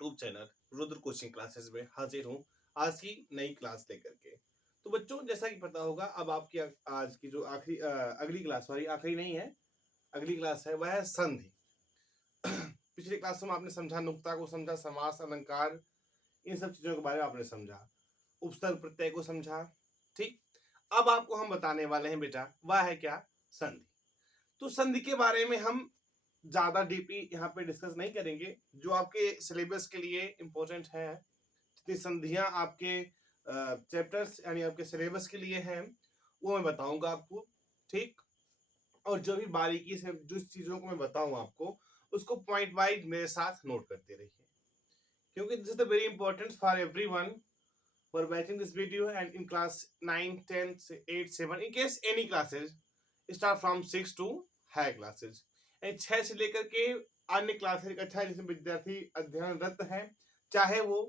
YouTube channel Rudra coaching classes में हाजिर हूँ आज की नई क्लास लेकर के। तो बच्चों, जैसा कि पता होगा, अब आपकी आज की जो अगली क्लास, सॉरी आखिरी नहीं है, अगली क्लास है वह है संधि। पिछली क्लास में आपने समझा, नुक्ता को समझा, समास, अलंकार, इन सब चीजों के बारे में आपने समझा, उपसर्ग प्रत्यय को समझा। ठीक, अब आपको हम बताने वाले हैं बेटा, वह है क्या? संधि। तो संधि के बारे में हम ज्यादा डीपली यहाँ पे डिस्कस नहीं करेंगे। जो आपके सिलेबस के लिए इम्पोर्टेंट है, जितनी संधियां आपके चैप्टर्स यानी आपके सिलेबस के लिए हैं, वो मैं बताऊंगा आपको। ठीक, और जो भी बारीकी से जिस चीजों को मैं बताऊं आपको, उसको पॉइंट वाइज मेरे साथ नोट करते रहिए, क्योंकि this is the very important for everyone for watching this video and in class 9, 10, 8, 7, in case any classes start from 6 to higher classes and 6 से लेकर के अन्य क्लासेस का अच्छा जिसमें विद्यार्थी अध्ययनरत है, चाहे वो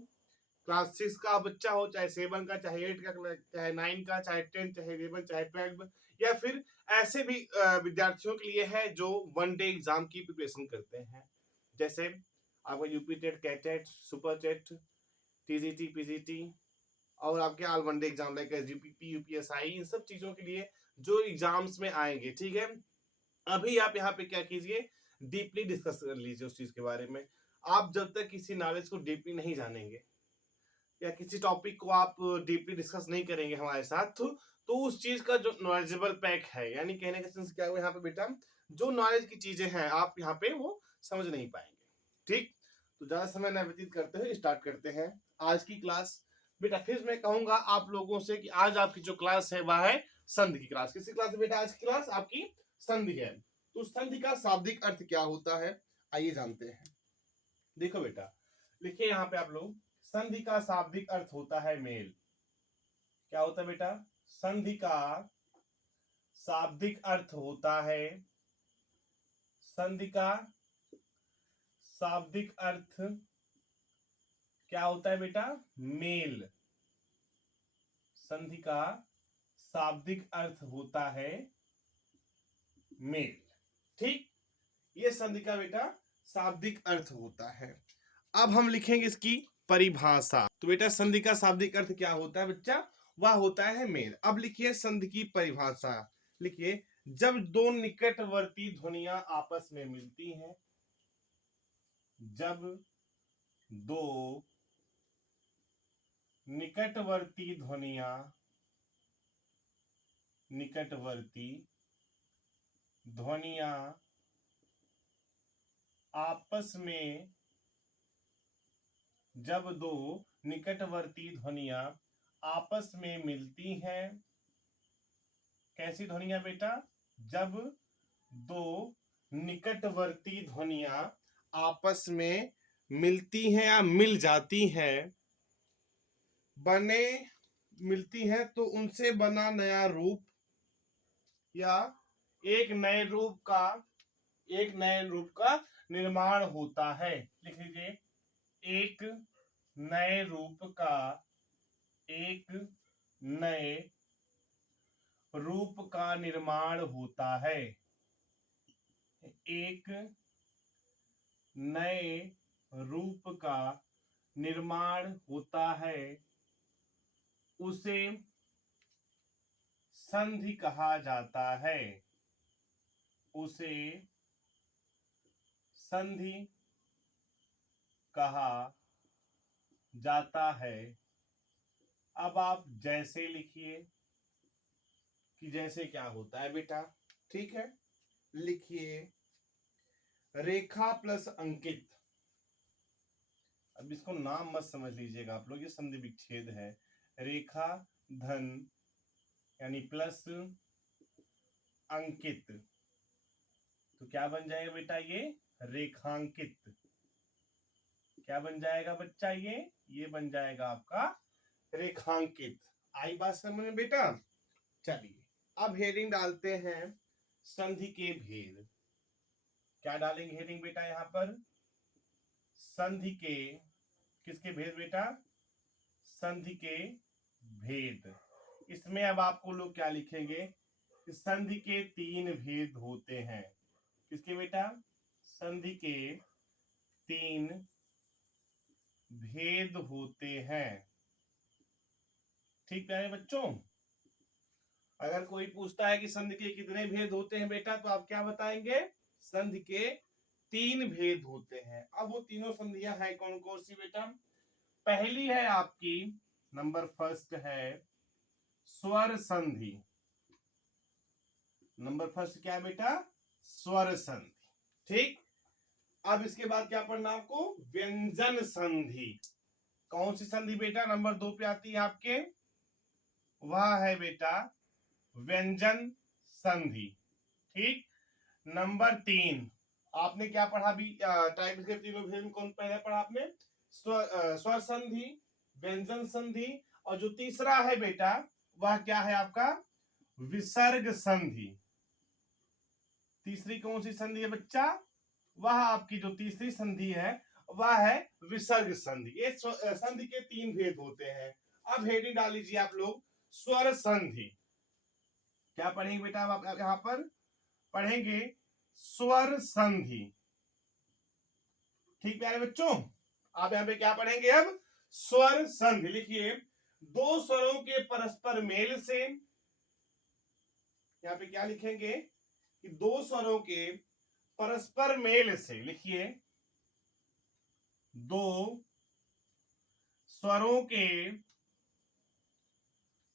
क्लास 6 का बच्चा हो, चाहे 7 का, चाहे 8 का, चाहे 9 का, चाहे 10, चाहे 11, चाहे 12, या फिर ऐसे भी विद्यार्थियों के लिए है जो वन डे एग्जाम की प्रिपरेशन करते हैं, जैसे आपका UP TET, CTET, super TET, TGT, PGT और आपके all one day exam like UPP, UPSI, इन सब चीजों के लिए जो एग्जाम्स में आएंगे। ठीक है, अभी आप यहाँ पे क्या कीजिए, डीपली डिस्कस कर लीजिए उस चीज के बारे में। आप जब तक किसी नॉलेज को डीपली नहीं जानेंगे या किसी टॉपिक को आप डीपली डिस्कस नहीं करेंगे हमारे साथ, तो उस चीज का जो नॉलेजेबल पैक है, यानी कहने का सेंस क्या हुआ यहाँ पे बेटा, जो नॉलेज की चीजें हैं आप यहाँ पे वो समझ नहीं पाएंगे। ठीक, तो ज्यादा समय न व्यतीत करते हुए स्टार्ट करते हैं आज की क्लास। बेटा फिर मैं कहूंगा आप लोगों से कि आज आपकी जो क्लास है वह है संधि की क्लास। किसी क्लास है बेटा? आज की क्लास आपकी संधि है। तो संधि का शाब्दिक अर्थ क्या होता है, आइए जानते हैं। देखो बेटा, लिखिए यहाँ पे आप लोग, संधि का शाब्दिक अर्थ होता है मेल। क्या होता है बेटा? संधि का शाब्दिक अर्थ होता है, संधि का शाब्दिक अर्थ क्या होता है बेटा? मेल। संधि का शाब्दिक अर्थ होता है मेल। ठीक, ये संधि का बेटा शाब्दिक अर्थ होता है। अब हम लिखेंगे इसकी परिभाषा। तो बेटा संधि का शाब्दिक अर्थ क्या होता है बच्चा? वह होता है मेल। अब लिखिए संधि की परिभाषा। लिखिए, जब दो निकटवर्ती ध्वनियां आपस में मिलती हैं, जब दो निकटवर्ती ध्वनियां आपस में, जब दो निकटवर्ती ध्वनियां आपस में मिलती हैं, कैसी ध्वनियां बेटा? जब दो निकटवर्ती ध्वनियां आपस में मिलती हैं या मिल जाती हैं, मिलती हैं तो उनसे बना नया रूप या एक नए रूप का निर्माण होता है। लिख लीजिए, एक नए रूप का निर्माण होता है। एक नए रूप का निर्माण होता है, उसे संधि कहा जाता है। उसे संधि कहा जाता है। अब आप जैसे लिखिए कि जैसे क्या होता है बेटा। ठीक है, लिखिए रेखा प्लस अंकित। अब इसको नाम मत समझ लीजिएगा आप लोग, ये संधि विच्छेद है। रेखा धन यानी प्लस अंकित, तो क्या बन जाएगा बेटा? ये रेखांकित। क्या बन जाएगा बच्चा? ये बन जाएगा आपका रेखांकित। आई बात समझ में बेटा? चलिए अब हेडिंग डालते हैं, संधि के भेद। क्या डालेंगे हेडिंग बेटा यहाँ पर? संधि के, किसके भेद बेटा? संधि के भेद। इसमें अब आपको लोग क्या लिखेंगे कि संधि के 3 भेद होते हैं। किसके बेटा? संधि के 3 भेद होते हैं। ठीक प्यारे बच्चों, अगर कोई पूछता है कि संधि के कितने भेद होते हैं बेटा, तो आप क्या बताएंगे? संधि के 3 भेद होते हैं। अब वो तीनों संधियां हैं कौन कौन सी बेटा? पहली है आपकी, नंबर फर्स्ट है स्वर संधि। नंबर फर्स्ट क्या है बेटा? स्वर संधि। ठीक। अब इसके बाद क्या पढ़ना आपको? व्यंजन संधि। कौन सी संधि बेटा नंबर 2 पे आती है आपके? वह है बेटा व्यंजन संधि। ठीक। नंबर 3 आपने क्या पढ़ा अभी? टाइप के तीनों भेद में कौन पहले पढ़ा आपने? स्वर संधि, व्यंजन संधि, और जो तीसरा है बेटा वह क्या है आपका? विसर्ग संधि। तीसरी कौन सी संधि है बच्चा? वह आपकी जो तीसरी संधि है वह है विसर्ग संधि। ये संधि के 3 भेद होते हैं। अब हेडिंग डाल लीजिए आप लोग, स्वर संधि। क्या पढ़ेंगे बेटा आप यहां पर? पढ़ेंगे स्वर संधि। ठीक प्यारे बच्चों, आप यहां पे क्या पढ़ेंगे अब? स्वर संधि। लिखिए, दो स्वरों के परस्पर मेल से, यहां पे क्या लिखेंगे कि दो स्वरों के परस्पर मेल से, लिखिए दो स्वरों के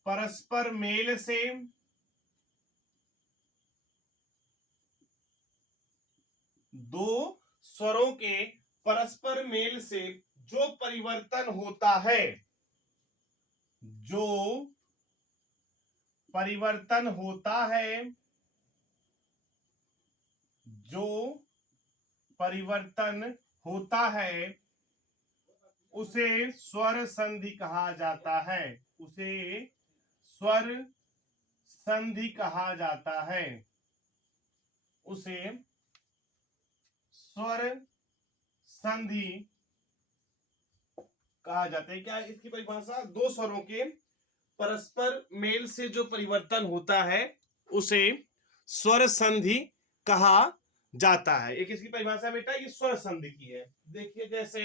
परस्पर मेल से दो स्वरों के परस्पर मेल से जो परिवर्तन होता है, जो परिवर्तन होता है, जो परिवर्तन होता है उसे स्वर संधि कहा जाता है। उसे स्वर संधि कहा जाता है। उसे स्वर संधि कहा जाता है। क्या इसकी परिभाषा? दो स्वरों के परस्पर मेल से जो परिवर्तन होता है उसे स्वर संधि कहा जाता है। एक इसकी परिभाषा बेटा ये स्वर संधि की है। देखिए जैसे,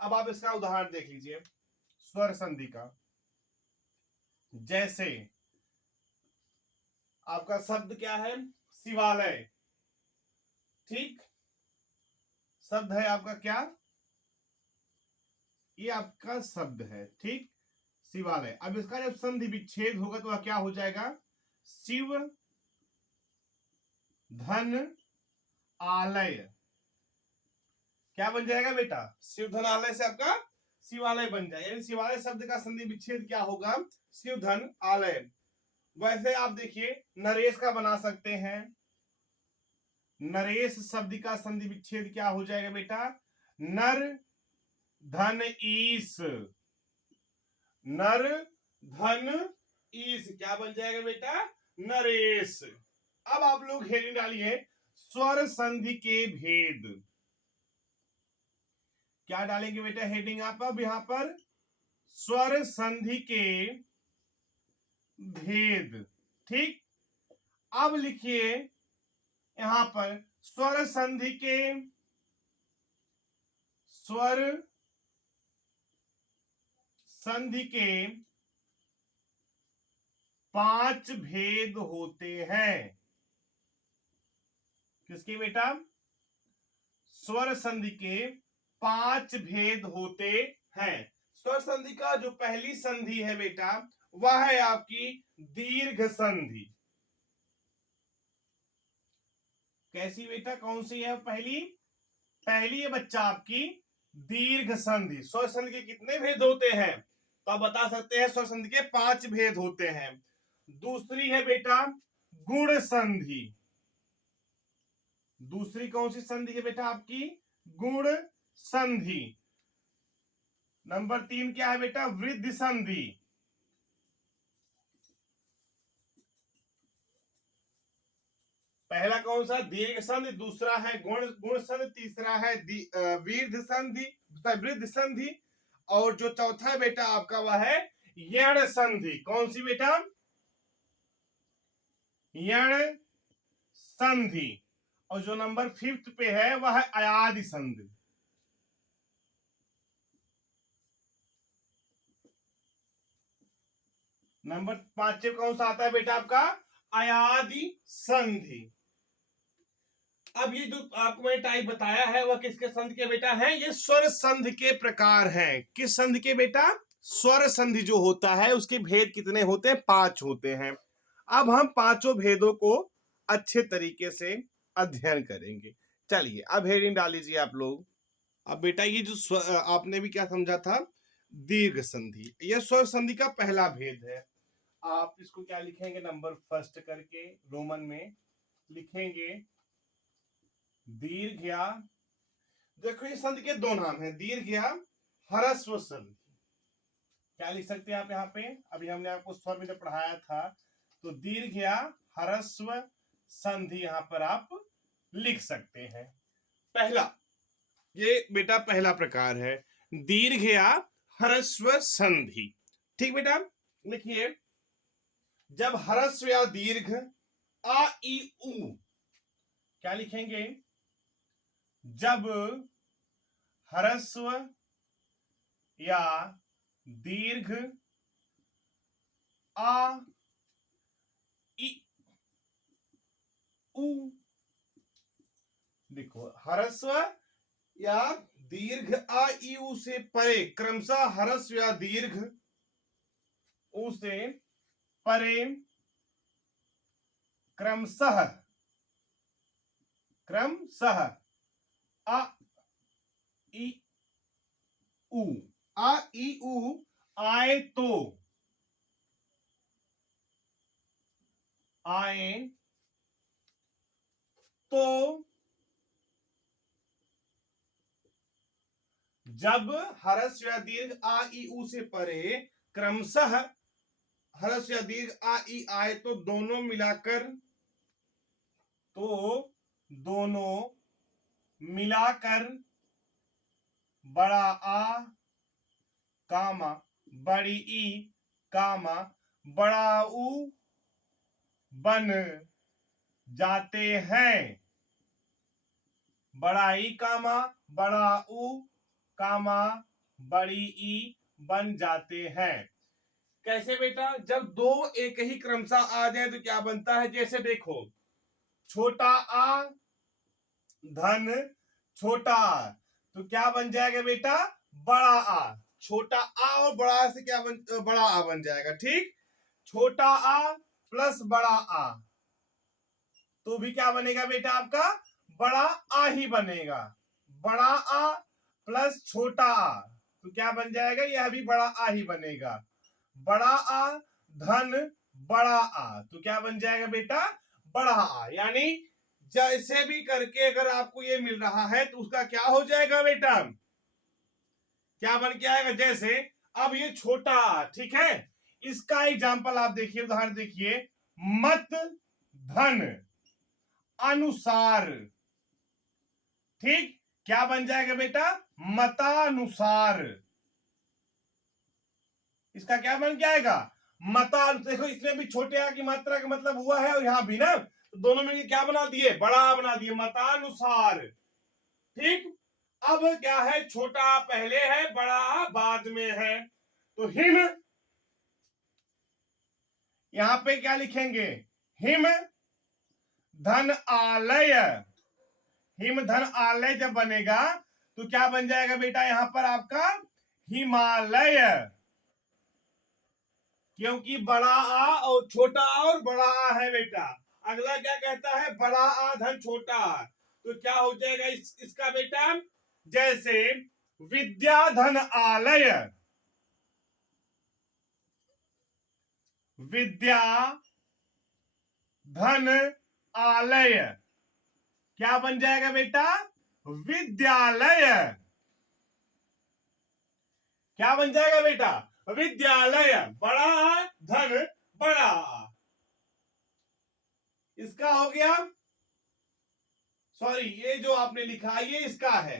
अब आप इसका उदाहरण देख लीजिए स्वर संधि का। जैसे आपका शब्द क्या है? शिवालय। ठीक। शब्द है आपका क्या? ये आपका शब्द है। ठीक। शिवालय। अब इसका जब संधि विच्छेद होगा तो वह क्या हो जाएगा? शिव धन आलय। क्या बन जाएगा बेटा? शिव धन आलय से आपका शिवालय बन जाएगा। यानी शिवालय शब्द का संधि विच्छेद क्या होगा? शिव धन आलय। वैसे आप देखिए नरेश का बना सकते हैं। नरेश शब्द का संधि विच्छेद क्या हो जाएगा बेटा? नर धन ईश। नर धन ईश क्या बन जाएगा बेटा? नरेश। अब आप लोग हेडिंग डालिए, स्वर संधि के भेद। क्या डालेंगे बेटा हेडिंग आप? अब यहां पर स्वर संधि के भेद। ठीक। अब लिखिए यहां पर स्वर संधि के, स्वर संधि के 5 भेद होते हैं। किसके बेटा? स्वर संधि के 5 भेद होते हैं। स्वर संधि का जो पहली संधि है बेटा वह है आपकी दीर्घ संधि। कैसी बेटा? कौन सी है पहली? पहली है बच्चा आपकी दीर्घ संधि। स्वर संधि के कितने भेद होते हैं? तो आप बता सकते हैं स्वर संधि के 5 भेद होते हैं। दूसरी है बेटा गुण संधि। दूसरी कौन सी संधि है बेटा आपकी? गुण संधि। नंबर 3 क्या है बेटा? वृद्धि संधि। पहला कौन सा? दीर्घ संधि। दूसरा है गुण संधि। तीसरा है वृद्धि संधि, वृद्धि संधि। और जो चौथा बेटा आपका वह है यण संधि। कौन सी बेटा? यण संधि। और जो नंबर 5 पे है वह है अयादि संधि। नंबर 5 कौन सा आता है बेटा आपका? अयादि संधि। अब ये जो आपको मैंने टाइप बताया है वह किसके संधि के बेटा है? ये स्वर संधि के प्रकार हैं। किस संधि के बेटा? स्वर संधि जो होता है उसके भेद कितने होते हैं? 5 होते हैं। अब हम पांचों भेदों को अच्छे तरीके से अध्ययन करेंगे। चलिए अब हेडिंग डाल लीजिए आप लोग। अब बेटा ये जो आपने भी क्या समझा था? दीर्घ संधि। यह स्वर संधि का पहला भेद है। आप इसको क्या लिखेंगे? नंबर फर्स्ट करके रोमन में लिखेंगे दीर्घ या, देखो ये संधि के दो नाम है, दीर्घ या ह्रस्व संधि। क्या लिख सकते हैं आप यहाँ पे? अभी हमने आपको स्वर में पढ़ाया था, तो दीर्घ या ह्रस्व संधि यहां पर आप लिख सकते हैं। पहला, ये बेटा पहला प्रकार है दीर्घ या ह्रस्व संधि। ठीक बेटा, लिखिए जब ह्रस्व या दीर्घ आ ई उ, क्या लिखेंगे? जब ह्रस्व या दीर्घ आ ई उ, देखो ह्रस्व या दीर्घ आ ई उ से परे क्रमशः ह्रस्व या दीर्घ उ से परे क्रमशः आ ई उ, आ ई उ आए तो, आए तो, जब ह्रस्व या दीर्घ आ ई उ से परे क्रमशः ह्रस्व या दीर्घ आ ई आए तो दोनों मिलाकर, तो दोनों मिलाकर बड़ा आ कामा बड़ी ई कामा बड़ा उ बन जाते हैं। बड़ा ई कामा बड़ा उ कामा बड़ी ई बन जाते हैं। कैसे बेटा? जब दो एक ही क्रमशः आ जाए तो क्या बनता है? जैसे देखो छोटा आ धन छोटा आ, तो क्या बन जाएगा बेटा? बड़ा आ। छोटा आ और बड़ा आ से क्या बड़ा आ बन जाएगा। ठीक, छोटा आ प्लस बड़ा आ, तो भी क्या बनेगा बेटा आपका? बड़ा आ ही बनेगा। बड़ा आ प्लस छोटा आ, तो क्या बन जाएगा? यह भी बड़ा आ ही बनेगा। बड़ा आ धन बड़ा आ, तो क्या बन जाएगा बेटा? बड़ा आ। यानी जैसे भी करके अगर आपको ये मिल रहा है तो उसका क्या हो जाएगा बेटा? क्या बन के आएगा? जैसे अब ये छोटा आ, ठीक है, इसका एग्जाम्पल आप देखिए, उदाहरण देखिए, मत धन अनुसार। ठीक, क्या बन जाएगा बेटा? मतानुसार। इसका क्या बन के आएगा? मता। देखो इसमें भी छोटे आ की मात्रा का मतलब हुआ है और यहां भी ना, तो दोनों में क्या बना दिए? बड़ा बना दिए, मतानुसार। ठीक, अब क्या है? छोटा पहले है, बड़ा बाद में है, तो हिम, यहां पे क्या लिखेंगे? हिम धन आलय। हिम धन आलय जब बनेगा तो क्या बन जाएगा बेटा? यहां पर आपका हिमालय, क्योंकि बड़ा आ और छोटा आ और बड़ा आ है बेटा। अगला क्या कहता है? बड़ा आ धन छोटा आ, तो क्या हो जाएगा इसका बेटा? जैसे विद्याधन आलय, विद्या धन आलय, क्या बन जाएगा बेटा? विद्यालय। क्या बन जाएगा बेटा? विद्यालय। बड़ा धन बड़ा, इसका हो गया। सॉरी, ये जो आपने लिखा ये इसका है,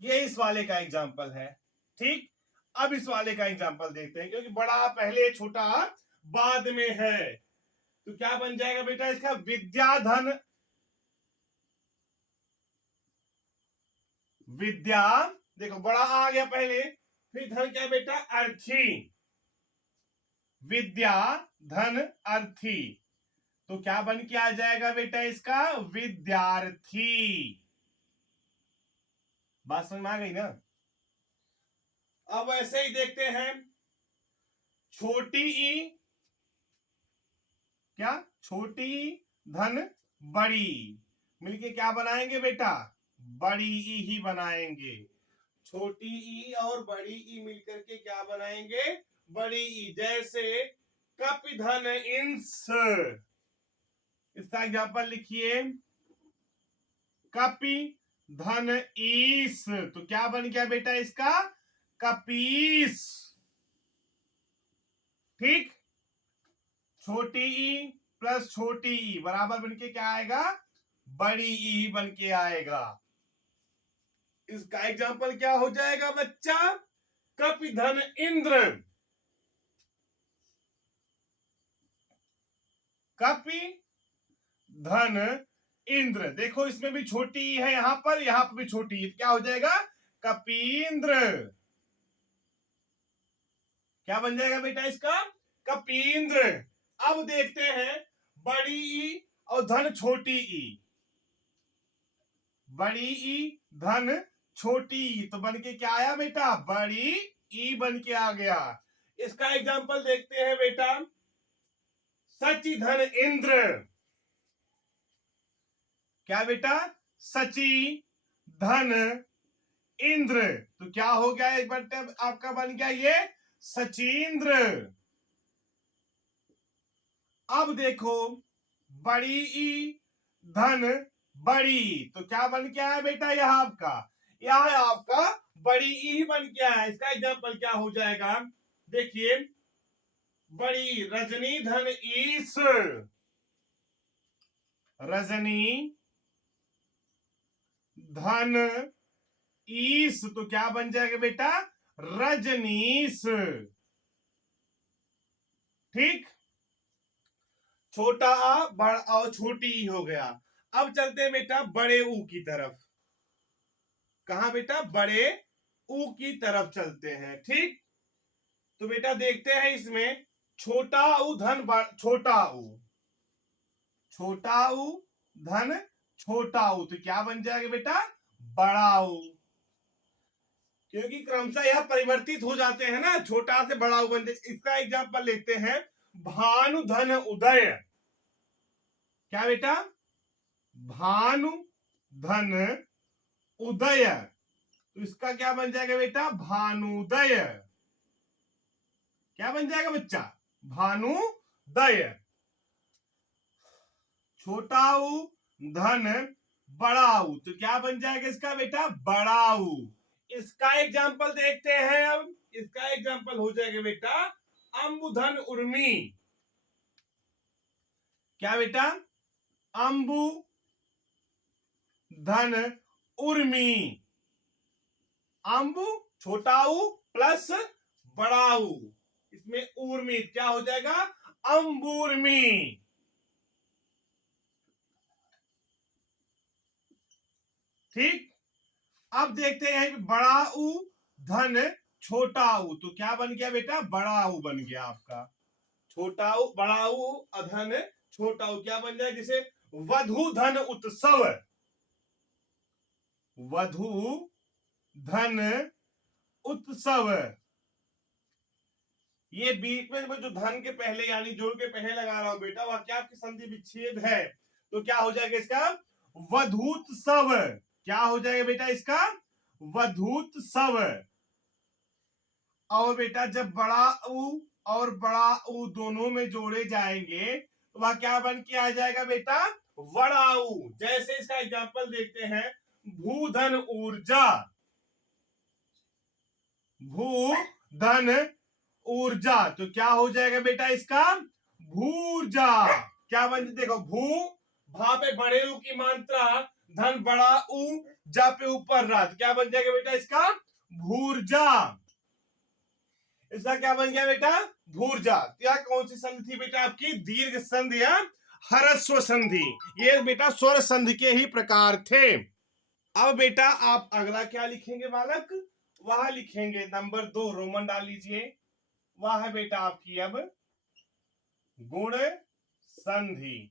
ये इस वाले का एग्जाम्पल है। ठीक, अब इस वाले का एग्जाम्पल देखते हैं, क्योंकि बड़ा छोटा बाद में है, तो क्या बन जाएगा बेटा इसका? विद्याधन, विद्या, देखो बड़ा आ गया पहले, फिर धन क्या बेटा? अर्थी। विद्या धन अर्थी, तो क्या बन के आ जाएगा बेटा इसका? विद्यार्थी। बात समझ में आ गई ना? अब ऐसे ही देखते हैं, छोटी ई, क्या? छोटी ई धन बड़ी, मिलके क्या बनाएंगे बेटा? बड़ी ई ही बनाएंगे। छोटी ई और बड़ी ई मिलकर के क्या बनाएंगे? बड़ी ई। जैसे कप धन इंस, इसका एग्जाम्पल लिखिए, कपि धन ईस, तो क्या बन गया बेटा इसका? कपीस। ठीक, छोटी ई प्लस छोटी ई बराबर बनके क्या आएगा? बड़ी ई बन के आएगा। इसका एग्जाम्पल क्या हो जाएगा बच्चा? कपि धन इंद्र, कपि धन इंद्र। देखो इसमें भी छोटी ई है, यहां पर भी छोटी ई, क्या हो जाएगा? कपींद्र। क्या बन जाएगा बेटा इसका? कपींद्र। अब देखते हैं बड़ी ई और धन छोटी ई, बड़ी ई धन छोटी ई, तो बन के क्या आया बेटा? बड़ी ई बन के आ गया। इसका एग्जाम्पल देखते हैं बेटा, सची धन इंद्र, क्या बेटा? सची धन इंद्र, तो क्या हो गया? एक बार आपका बन गया ये सचिंद्र। अब देखो बड़ी ई धन बड़ी, तो क्या बन के आया बेटा? यहाँ आपका, यहाँ आपका बड़ी ई बन के आया। इसका एग्जाम्पल क्या हो जाएगा? देखिए, बड़ी रजनी धन ईस, रजनी धन ईस, तो क्या बन जाएगा बेटा? रजनीश। ठीक, छोटा आ बड़ा और छोटी ई हो गया। अब चलते हैं बेटा बड़े ऊ की तरफ। कहा बेटा? बड़े ऊ की तरफ चलते हैं। ठीक, तो बेटा देखते हैं इसमें, छोटा ऊ धन छोटा ऊ, छोटा ऊ धन छोटा ऊ, तो क्या बन जाएगा बेटा? बड़ा ऊ। क्योंकि क्रमशः यह परिवर्तित हो जाते हैं ना, छोटा से बड़ा ऊ बन जाए। इसका एग्जाम्पल लेते हैं, भानु धन उदय, क्या बेटा? भानु धन उदय, तो इसका क्या बन जाएगा बेटा? भानुदय। क्या बन जाएगा बच्चा? भानुदय। छोटा ऊ धन बड़ा ऊ, तो क्या बन जाएगा इसका बेटा? बड़ा ऊ। इसका एग्जाम्पल देखते हैं। अब इसका एग्जाम्पल हो जाएगा बेटा अंबु धन उर्मी, क्या बेटा? अंबु धन उर्मी, अंबु छोटा ऊ प्लस बड़ा ऊ, इसमें उर्मी, क्या हो जाएगा? अंबुर्मी। ठीक, अब देखते हैं बड़ा ऊ धन छोटा ऊ, तो क्या बन गया बेटा? बड़ा ऊ बन गया आपका। छोटा ऊ बड़ा ऊ अधन छोटा ऊ, क्या बन जाए? जैसे वधु धन उत्सव, वधु धन उत्सव, ये बीच में जो धन के पहले यानी जोड़ के पहले लगा रहा हूं बेटा, वह क्या? आपकी संधि विच्छेद है, तो क्या हो जाएगा इसका? वधूत्सव। क्या हो जाएगा बेटा इसका? वधूत्सव। और बेटा जब बड़ा ऊ और बड़ा ऊ दोनों में जोड़े जाएंगे तो वह क्या बन के आ जाएगा बेटा? बड़ा ऊ। जैसे इसका एग्जांपल देखते हैं, भूधन ऊर्जा, भूधन ऊर्जा, तो क्या हो जाएगा बेटा इसका? भूर्जा। क्या बन, देखो भू भा पे बड़े ऊ की मात्रा, धन बड़ा ऊ, जा पे ऊपर रा, तो क्या बन जाएगा बेटा इसका? भूर्जा। इसका क्या बन गया बेटा? भूर्जा। यह कौन सी संधि थी बेटा आपकी? दीर्घ संधि या ह्रस्व संधि। ये बेटा स्वर संधि के ही प्रकार थे। अब बेटा आप अगला क्या लिखेंगे बालक? वह लिखेंगे नंबर 2, रोमन डाल लीजिए। वह है बेटा आपकी अब गुण संधि।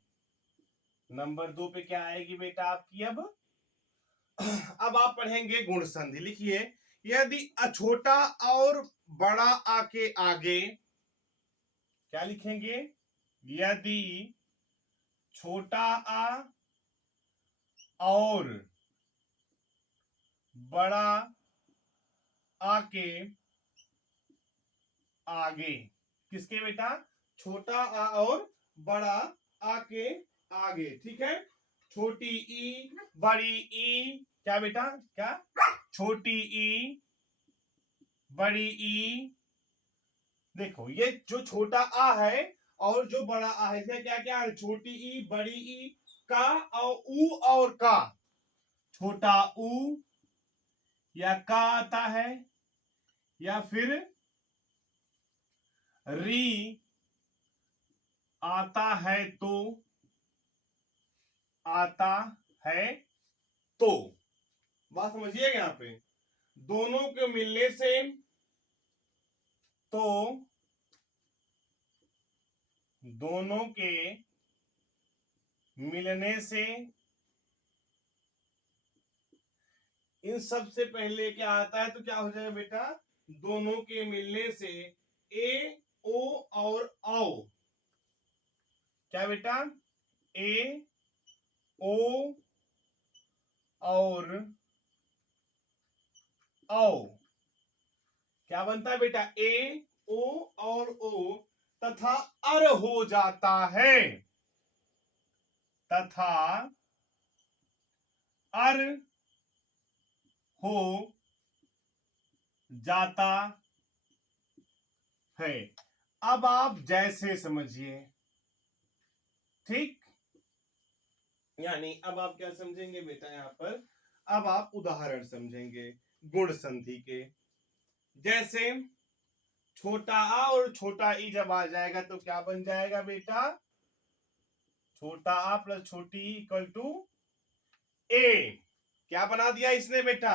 नंबर 2 पे क्या आएगी बेटा आपकी? अब आप पढ़ेंगे गुण संधि। लिखिए, यदि छोटा और बड़ा आ के आगे, क्या लिखेंगे? यदि छोटा आ और बड़ा आ के आगे, किसके बेटा? छोटा आ और बड़ा आ के आगे, ठीक है। छोटी ई, बड़ी ई, क्या बेटा? क्या? छोटी ई, बड़ी ई। देखो, ये जो छोटा आ है और जो बड़ा आ है, इसमें क्या क्या है? छोटी ई, बड़ी ई, का और ऊ और का। छोटा ऊ या का आता है, या फिर री आता है तो, आता है तो। बात समझिएगा यहां पे, दोनों के मिलने से तो, दोनों के मिलने से, इन सब से पहले क्या आता है? तो क्या हो जाएगा बेटा? दोनों के मिलने से ए, ओ और औ। क्या बेटा? ए, ओ और औ। क्या बनता है बेटा? ए, ओ और ओ तथा अर हो जाता है, तथा अर हो जाता है। अब आप जैसे समझिए, ठीक। यानी अब आप क्या समझेंगे बेटा यहां पर? अब आप उदाहरण समझेंगे गुण संधि के। जैसे छोटा आ और छोटा ई जब आ जाएगा तो क्या बन जाएगा बेटा? छोटा आ प्लस छोटी ई इक्वल टू ए। क्या बना दिया इसने बेटा?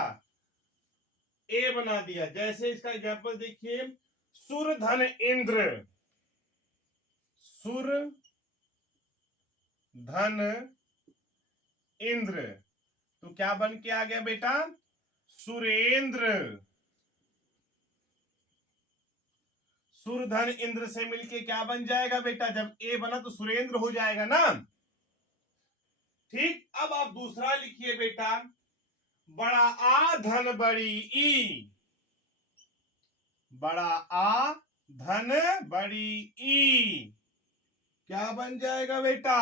ए बना दिया। जैसे इसका एग्जांपल देखिए, सुर धन इंद्र, सुर धन इंद्र, तो क्या बन के आ गया बेटा? सुरेंद्र। सुर धन इंद्र से मिलके क्या बन जाएगा बेटा? जब ए बना तो सुरेंद्र हो जाएगा ना, ठीक। अब आप दूसरा लिखिए बेटा, बड़ा आ धन बड़ी ई, बड़ा आ धन बड़ी ई, क्या बन जाएगा बेटा?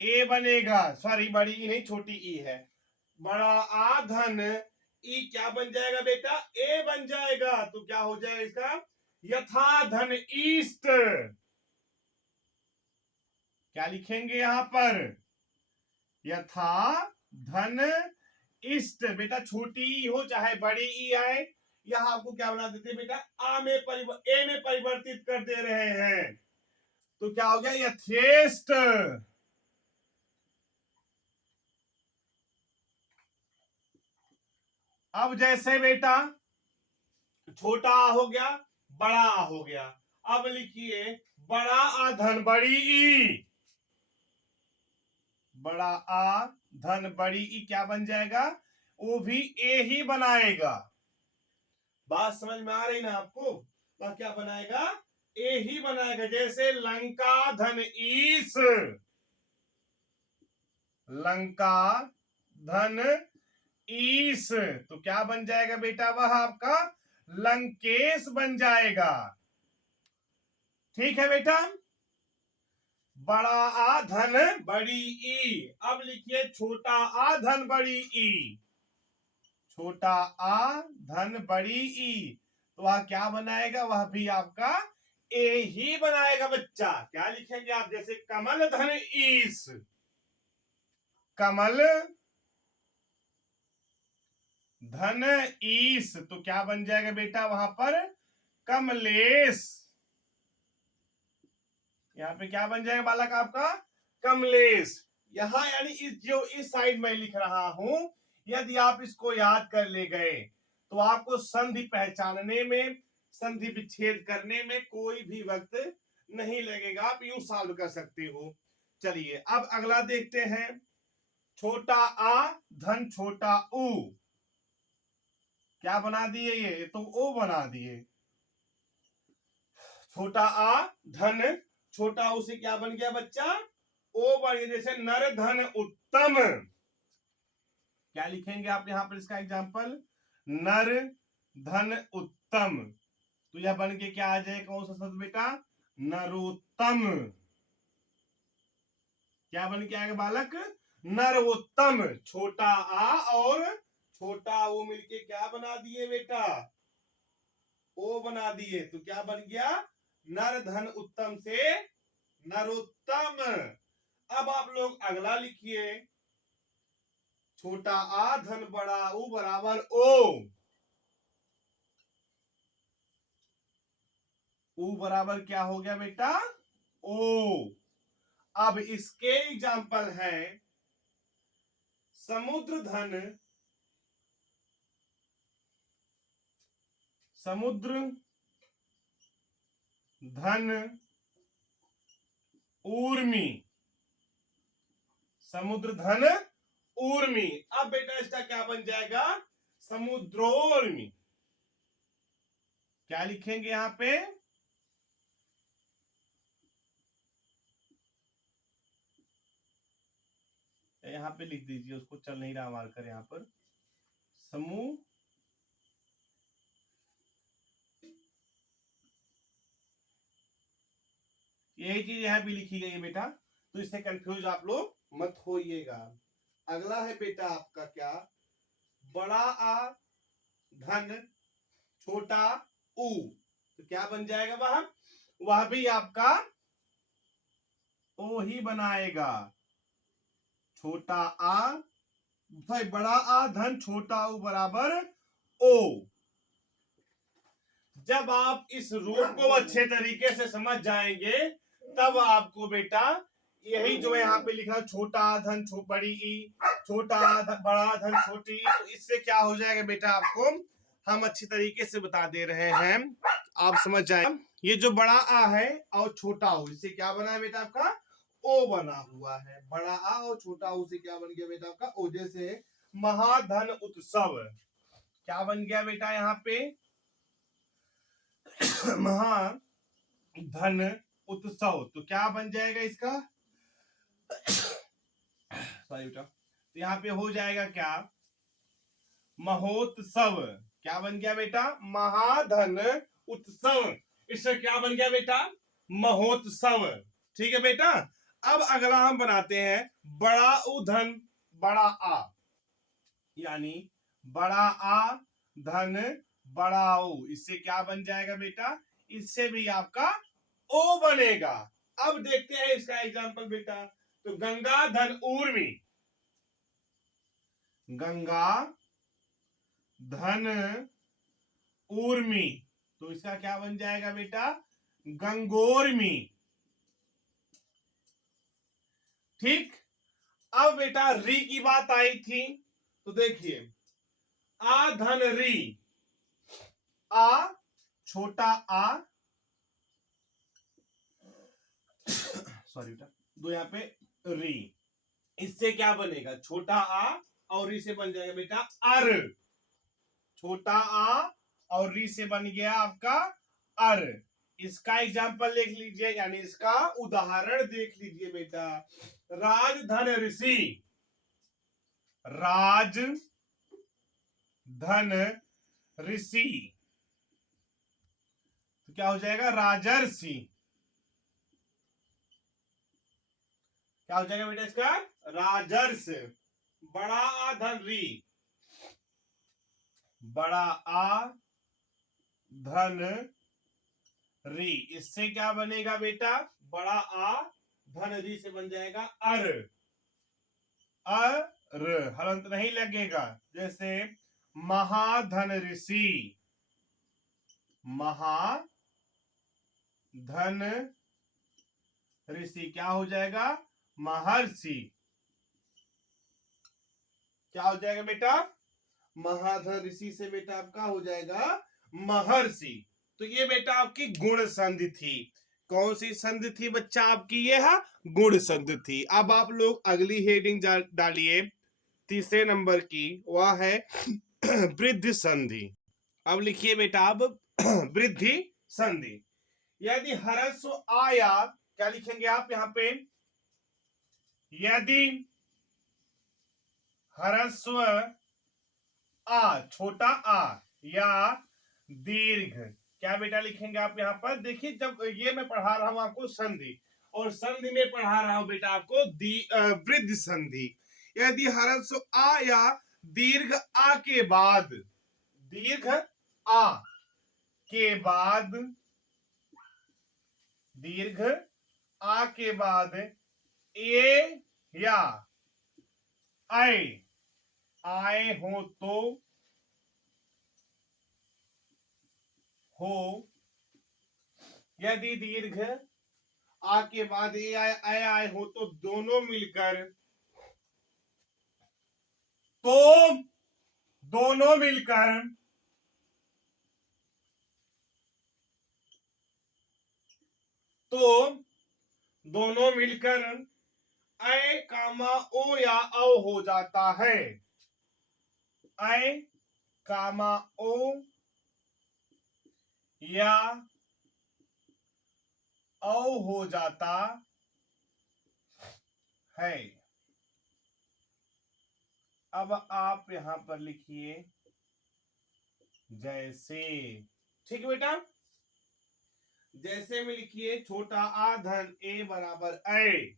ए बनेगा, सॉरी बड़ी ई नहीं, छोटी ई है। बड़ा आ धन ई क्या बन जाएगा बेटा? ए बन जाएगा। तो क्या हो जाएगा इसका? यथा धन ईस्ट। क्या लिखेंगे यहां पर? यथा धन इष्ट। बेटा छोटी ई हो चाहे बड़ी ई आए, यहां आपको क्या बना देते हैं बेटा? ए में परिवर्तित कर दे रहे हैं। तो क्या हो गया? यथेष्ट। अब जैसे बेटा छोटा आ हो गया, बड़ा आ हो गया। अब लिखिए, बड़ा आ धन बड़ी ई, बड़ा आ धन बड़ी ई क्या बन जाएगा? वो भी ए ही बनाएगा। बात समझ में आ रही ना आपको? वह क्या बनाएगा? ए ही बनाएगा। जैसे लंका धन ईस, लंका धन ईस, तो क्या बन जाएगा बेटा? वह आपका लंकेश बन जाएगा। ठीक है बेटा। बड़ा आ धन बड़ी ई। अब लिखिए छोटा आ धन बड़ी ई, छोटा आ धन बड़ी ई, तो वह क्या बनाएगा? वह भी आपका ए ही बनाएगा बच्चा। क्या लिखेंगे आप? जैसे कमल धन ईस, कमल धन ईस, तो क्या बन जाएगा बेटा वहां पर? कमलेश। यहां पे क्या बन जाएगा बालक आपका? कमलेश। यहां यानी इस साइड में लिख रहा हूं, यदि आप इसको याद कर ले गए तो आपको संधि पहचानने में, संधि विच्छेद करने में कोई भी वक्त नहीं लगेगा, आप यूं सॉल्व कर सकते हो। चलिए अब अगला देखते हैं, छोटा आ धन छोटा ऊ, क्या बना दिए, ये तो ओ बना दिए। छोटा आ धन छोटा ऊ से क्या बन गया बच्चा, ओ बन गया। जैसे नर धन उत्तम, क्या लिखेंगे आप यहां पर इसका एग्जाम्पल, नर धन उत्तम, तो यह बन के क्या आ जाए, कौन सा शब्द बेटा, नरोत्तम। क्या बन के आएगा बालक, नरोत्तम। छोटा आ और छोटा ओ मिलके क्या बना दिए बेटा, ओ बना दिए, तो क्या बन गया, नर धन उत्तम से नरोत्तम। अब आप लोग अगला लिखिए, छोटा आ धन बड़ा ऊ बराबर ओ, ऊ बराबर क्या हो गया बेटा, ओ। अब इसके एग्जाम्पल है, समुद्र धन समुद्र धन ऊर्मी, समुद्र धन ऊर्मी। अब बेटा इसका क्या बन जाएगा, समुद्रोर्मी। क्या लिखेंगे यहां पे, यहां पे लिख दीजिए, उसको चल नहीं रहा मार्कर यहां पर, समूह यही चीज यहाँ भी लिखी गई है बेटा, तो इससे कंफ्यूज आप लोग मत होइएगा। अगला है बेटा आपका क्या, बड़ा आ धन छोटा ऊ, तो क्या बन जाएगा, वह भी आपका ओ ही बनाएगा। छोटा आ भाई बड़ा आ धन छोटा ऊ बराबर ओ। जब आप इस रूप को अच्छे तरीके से समझ जाएंगे, तब आपको बेटा यही जो यहाँ पे लिखा छोटा धन बड़ी ई, छोटा धन बड़ा धन छोटी, तो इससे क्या हो जाएगा बेटा, आपको हम अच्छी तरीके से बता दे रहे हैं, आप समझ जाए। ये जो बड़ा आ है और छोटा ओ, इससे क्या बना है बेटा आपका, ओ बना हुआ है। बड़ा आ और छोटा ओ से क्या बन गया बेटा आपका ओ। जैसे महाधन उत्सव, क्या बन गया बेटा यहाँ पे, महाधन उत्सव, तो क्या बन जाएगा इसका, सॉरी बेटा, तो यहाँ पे हो जाएगा क्या, महोत्सव। क्या बन गया बेटा, महाधन उत्सव, इससे क्या बन गया बेटा, महोत्सव। ठीक है बेटा। अब अगला हम बनाते हैं, बड़ा उधन बड़ा आ, यानी बड़ा आ धन बड़ा ऊ, इससे क्या बन जाएगा बेटा, इससे भी आपका ओ बनेगा। अब देखते हैं इसका एग्जांपल बेटा, तो गंगा धन ऊर्मी, गंगा धन ऊर्मी, तो इसका क्या बन जाएगा बेटा, गंगोर्मी। ठीक। अब बेटा री की बात आई थी, तो देखिए आ धन री, आ छोटा आ, सॉरी बेटा, दो यहाँ पे री, इससे क्या बनेगा, छोटा आ और री से बन जाएगा बेटा अर, छोटा आ और री से बन गया आपका अर। इसका एग्जाम्पल देख लीजिए, यानी इसका उदाहरण देख लीजिए बेटा, राजधन ऋषि, राज धन ऋषि, तो क्या हो जाएगा, राजर्षि। क्या हो जाएगा बेटा इसका, राजर्ष। बड़ा आ धन री, बड़ा आ धन री, इससे क्या बनेगा बेटा, बड़ा आ धन री से बन जाएगा अर, अर हलंत नहीं लगेगा। जैसे महाधन ऋषि, महाधन ऋषि क्या हो जाएगा, महर्षि। क्या हो जाएगा बेटा, महाधन ऋषि से बेटा आपका हो जाएगा महर्षि। तो ये बेटा आपकी गुण संधि थी। कौन सी संधि थी बच्चा आपकी? ये है गुण संधि थी। अब आप लोग अगली हेडिंग डालिए तीसरे नंबर की, वह है वृद्धि संधि। अब लिखिए बेटा अब वृद्धि संधि। यदि ह्रस्व आया, क्या लिखेंगे आप यहां पे? यदि ह्रस्व आ, छोटा आ या दीर्घ, क्या बेटा लिखेंगे आप यहां पर? देखिए जब ये मैं पढ़ा रहा हूं आपको संधि, और संधि में पढ़ा रहा हूं बेटा आपको वृद्धि संधि। यदि ह्रस्व आ या दीर्घ आ के बाद, दीर्घ आ के बाद, दीर्घ आ के बाद ए या आए हो तो, हो, यदि दीर्घ आ के बाद ए आए हो तो दोनों मिलकर, तो दोनों मिलकर, तो दोनों मिलकर ऐ कामा ओ या औ हो जाता है। ऐ कामा ओ या औ हो जाता है। अब आप यहां पर लिखिए जैसे, ठीक है बेटा? जैसे में लिखिए छोटा आ धन ए बराबर ऐ,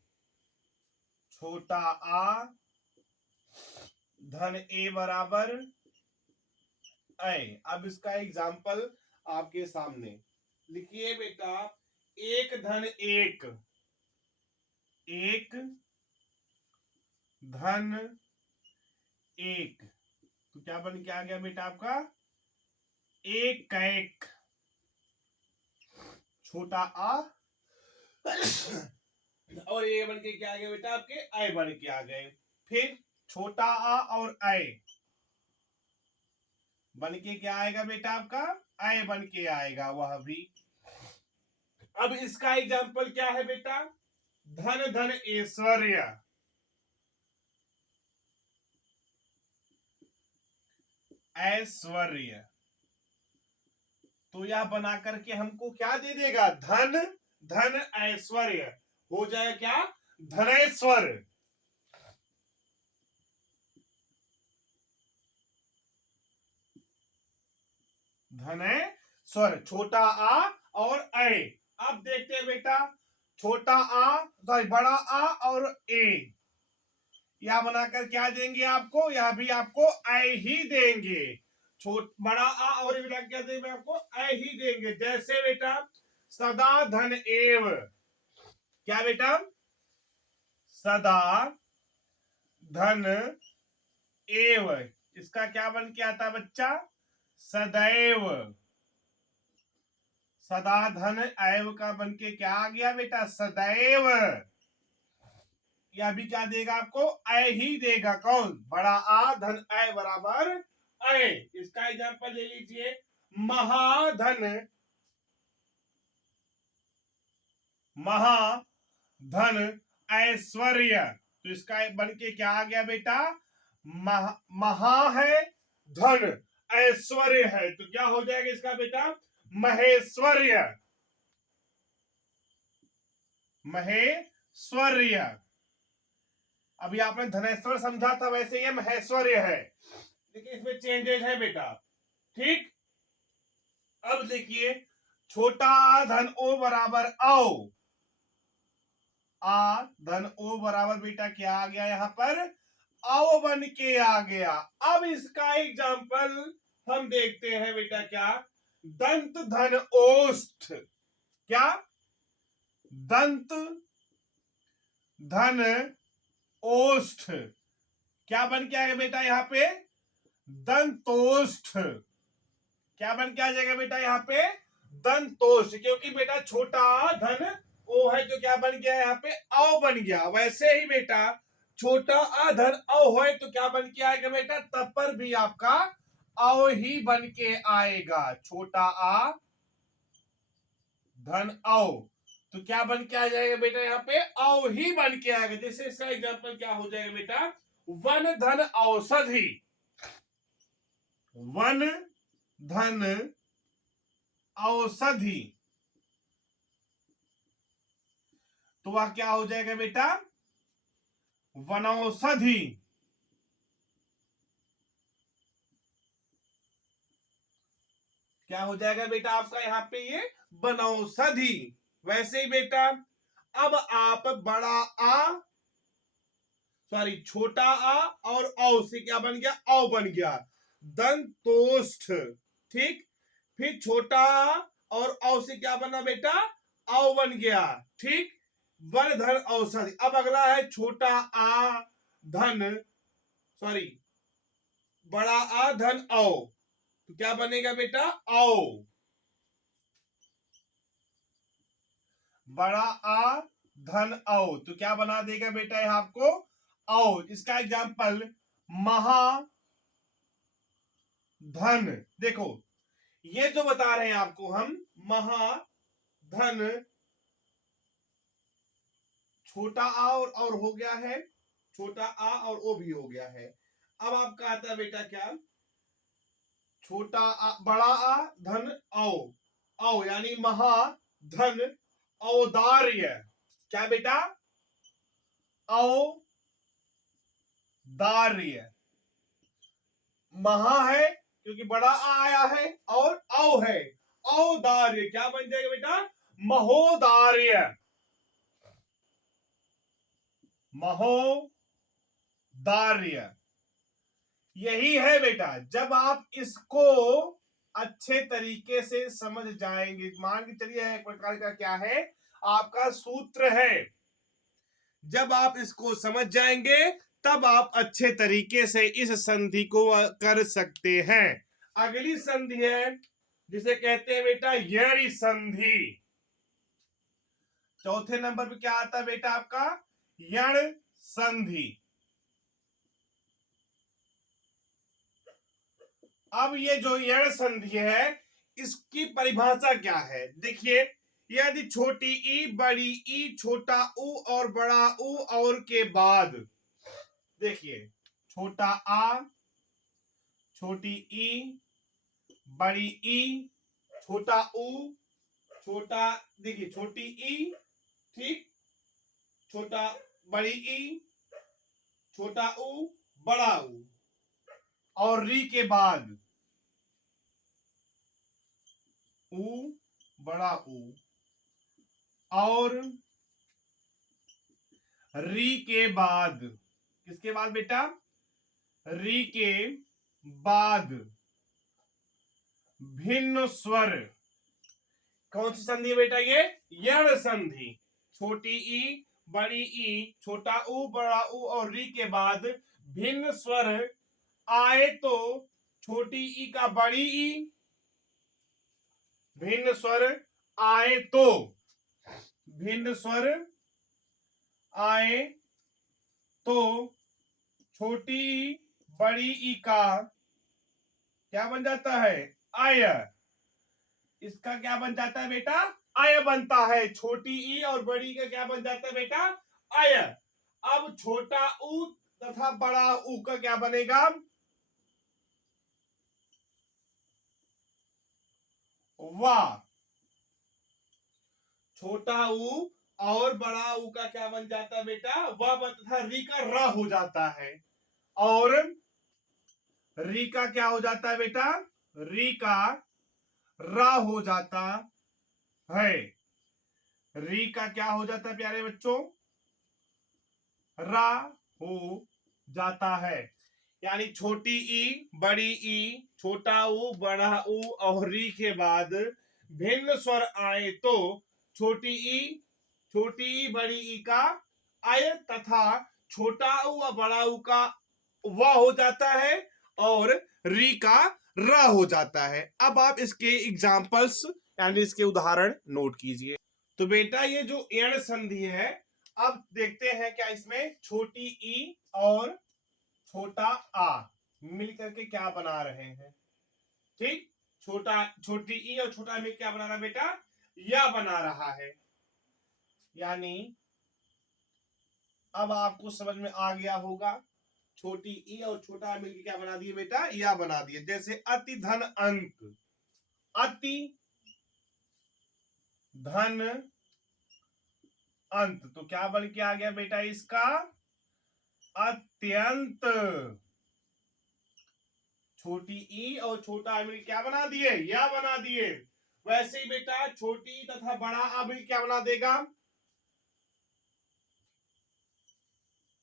छोटा आ धन ए बराबर ऐ। अब इसका एग्जाम्पल आपके सामने लिखिए बेटा, एक धन एक, एक धन एक, तो क्या बन के आ गया बेटा आपका? एक कैक, छोटा आ और ये बन के क्या आ गया बेटा आपके? आई बन के आ गए। फिर छोटा आ और आई बन के क्या आएगा बेटा आपका? आई बन के आएगा वह भी। अब इसका एग्जाम्पल क्या है बेटा? धन धन ऐश्वर्य, ऐश्वर्य, तो यह बना करके हमको क्या दे देगा? धन धन ऐश्वर्य हो जाएगा क्या? धनेश्वर। धनेश्वर, छोटा आ और ऐ। अब देखते हैं बेटा, छोटा आ सॉरी बड़ा आ और ए, यह बनाकर क्या देंगे आपको? यह भी आपको ऐ ही देंगे। बड़ा आ और बेटा क्या देंगे आपको? ऐ ही देंगे। जैसे बेटा सदा धन एव, क्या बेटा? सदा धन एव, इसका क्या बन के आता बच्चा? सदैव। सदा धन एव का बन के क्या आ गया बेटा? सदैव। यह भी क्या देगा आपको? ऐ ही देगा। कौन? बड़ा आ धन ऐ बराबर ऐ। इसका एग्जांपल ले लीजिए, महाधन, महाधन ऐश्वर्य, तो इसका बन के क्या आ गया बेटा? महा है धन, ऐश्वर्य है, तो क्या हो जाएगा इसका बेटा? महेश्वर्य, महेश्वर्य। अभी आपने धनेश्वर समझा था, वैसे ये महेश्वर्य है, लेकिन इसमें चेंजेस है बेटा। ठीक, अब देखिए छोटा आ धन ओ बराबर औ, आ धन ओ बराबर बेटा क्या आ गया यहां पर? औ बन के आ गया। अब इसका एग्जाम्पल हम देखते हैं बेटा, क्या? दंत धन ओष्ठ, क्या? दंत धन ओष्ठ, क्या बन के आएगा बेटा यहां पे? दंतोष्ठ, क्या बन के आ जाएगा बेटा यहां पे? दंतोष्ठ, क्योंकि बेटा छोटा धन ओ है तो क्या बन गया यहां पे? औ बन गया। वैसे ही बेटा छोटा आ धन औ है तो क्या बन के आएगा बेटा? तब पर भी आपका औ ही बन के आएगा। छोटा आ धन औ, तो क्या बन के आ जाएगा बेटा यहाँ पे औ ही बन के आएगा। जैसे इसका एग्जाम्पल क्या हो जाएगा बेटा, वन धन औषधि, वन धन औषधि, तो वह क्या हो जाएगा बेटा वनौषधि। क्या हो जाएगा बेटा आपका यहाँ पे ये वनौषधि। वैसे ही बेटा अब आप बड़ा आ सॉरी छोटा आ और औ से क्या बन गया औ बन गया दंतोष्ठ, ठीक। फिर छोटा आ और औ से क्या बना बेटा औ बन गया, ठीक। वन धन औषधि। अब अगला है छोटा आ धन सॉरी बड़ा आ धन औ, तो क्या बनेगा बेटा औ, बड़ा आ धन औ, तो क्या बना देगा बेटा यह आपको औ। इसका एग्जाम्पल महाधन, देखो ये जो बता रहे हैं आपको हम महाधन, छोटा आ और हो गया है, छोटा आ और ओ भी हो गया है। अब आपका आता है बेटा क्या छोटा आ बड़ा आ धन औ, औ यानी महाधन औदार्य, क्या बेटा औदार्य। महा है क्योंकि बड़ा आ आया है और औ है, औदार्य क्या बन जाएगा बेटा महोदार्य, महोदार्य। यही है बेटा, जब आप इसको अच्छे तरीके से समझ जाएंगे, मान के चलिए एक प्रकार का क्या है आपका सूत्र है, जब आप इसको समझ जाएंगे तब आप अच्छे तरीके से इस संधि को कर सकते हैं। अगली संधि है जिसे कहते हैं बेटा यणि संधि। चौथे नंबर पे क्या आता है बेटा आपका यण संधि। अब ये जो यण संधि है इसकी परिभाषा क्या है, देखिए यदि छोटी ई बड़ी ई छोटा ऊ और बड़ा ऊ और के बाद, देखिए छोटा आ छोटी ई बड़ी ई छोटा ऊ छोटा, देखिए छोटी ई, ठीक, छोटा बड़ी ई छोटा ऊ बड़ा ऊ और री के बाद ऊ बड़ा ऊ और री के बाद, किसके बाद बेटा री के बाद भिन्न स्वर, कौन सी संधि बेटा ये यण संधि। छोटी ई बड़ी ई छोटा ऊ बड़ा ऊ और री के बाद भिन्न स्वर आए तो छोटी ई का बड़ी ई, भिन्न स्वर आए तो, भिन्न स्वर आए तो छोटी बड़ी ई का क्या बन जाता है आय, इसका क्या बन जाता है बेटा आय बनता है, छोटी ई और बड़ी का क्या बन जाता है बेटा आय। अब छोटा ऊ तथा बड़ा ऊ का क्या बनेगा वाह, छोटा ऊ और बड़ा ऊ का क्या बन जाता है बेटा वह तथा री का र हो जाता है, और री का क्या हो जाता है बेटा री का रा हो जाता है, री का क्या हो जाता है प्यारे बच्चों रा हो जाता है। यानी छोटी ई बड़ी ई छोटा ऊ बड़ा ऊ और री के बाद भिन्न स्वर आए तो छोटी ई बड़ी ई का आय तथा छोटा ऊ व बड़ा ऊ का व हो जाता है और री का र हो जाता है। अब आप इसके एग्जाम्पल्स यानी इसके उदाहरण नोट कीजिए। तो बेटा ये जो यण संधि है, अब देखते हैं क्या इसमें छोटी ई और छोटा आ मिलकर के क्या बना रहे हैं, ठीक। छोटी ई और छोटा मिल क्या बना रहा है बेटा या बना रहा है। यानी अब आपको समझ में आ गया होगा, छोटी ई और छोटा आ मिलकर क्या बना दिए बेटा, या बना दिए। जैसे अति धन अंक, अति धन अंत, तो क्या बन के आ गया बेटा इसका, अत्यंत। छोटी ई और छोटा आ मिलकर क्या बना दिए, या बना दिए। वैसे ही बेटा छोटी तथा बड़ा आ मिलकर क्या बना देगा,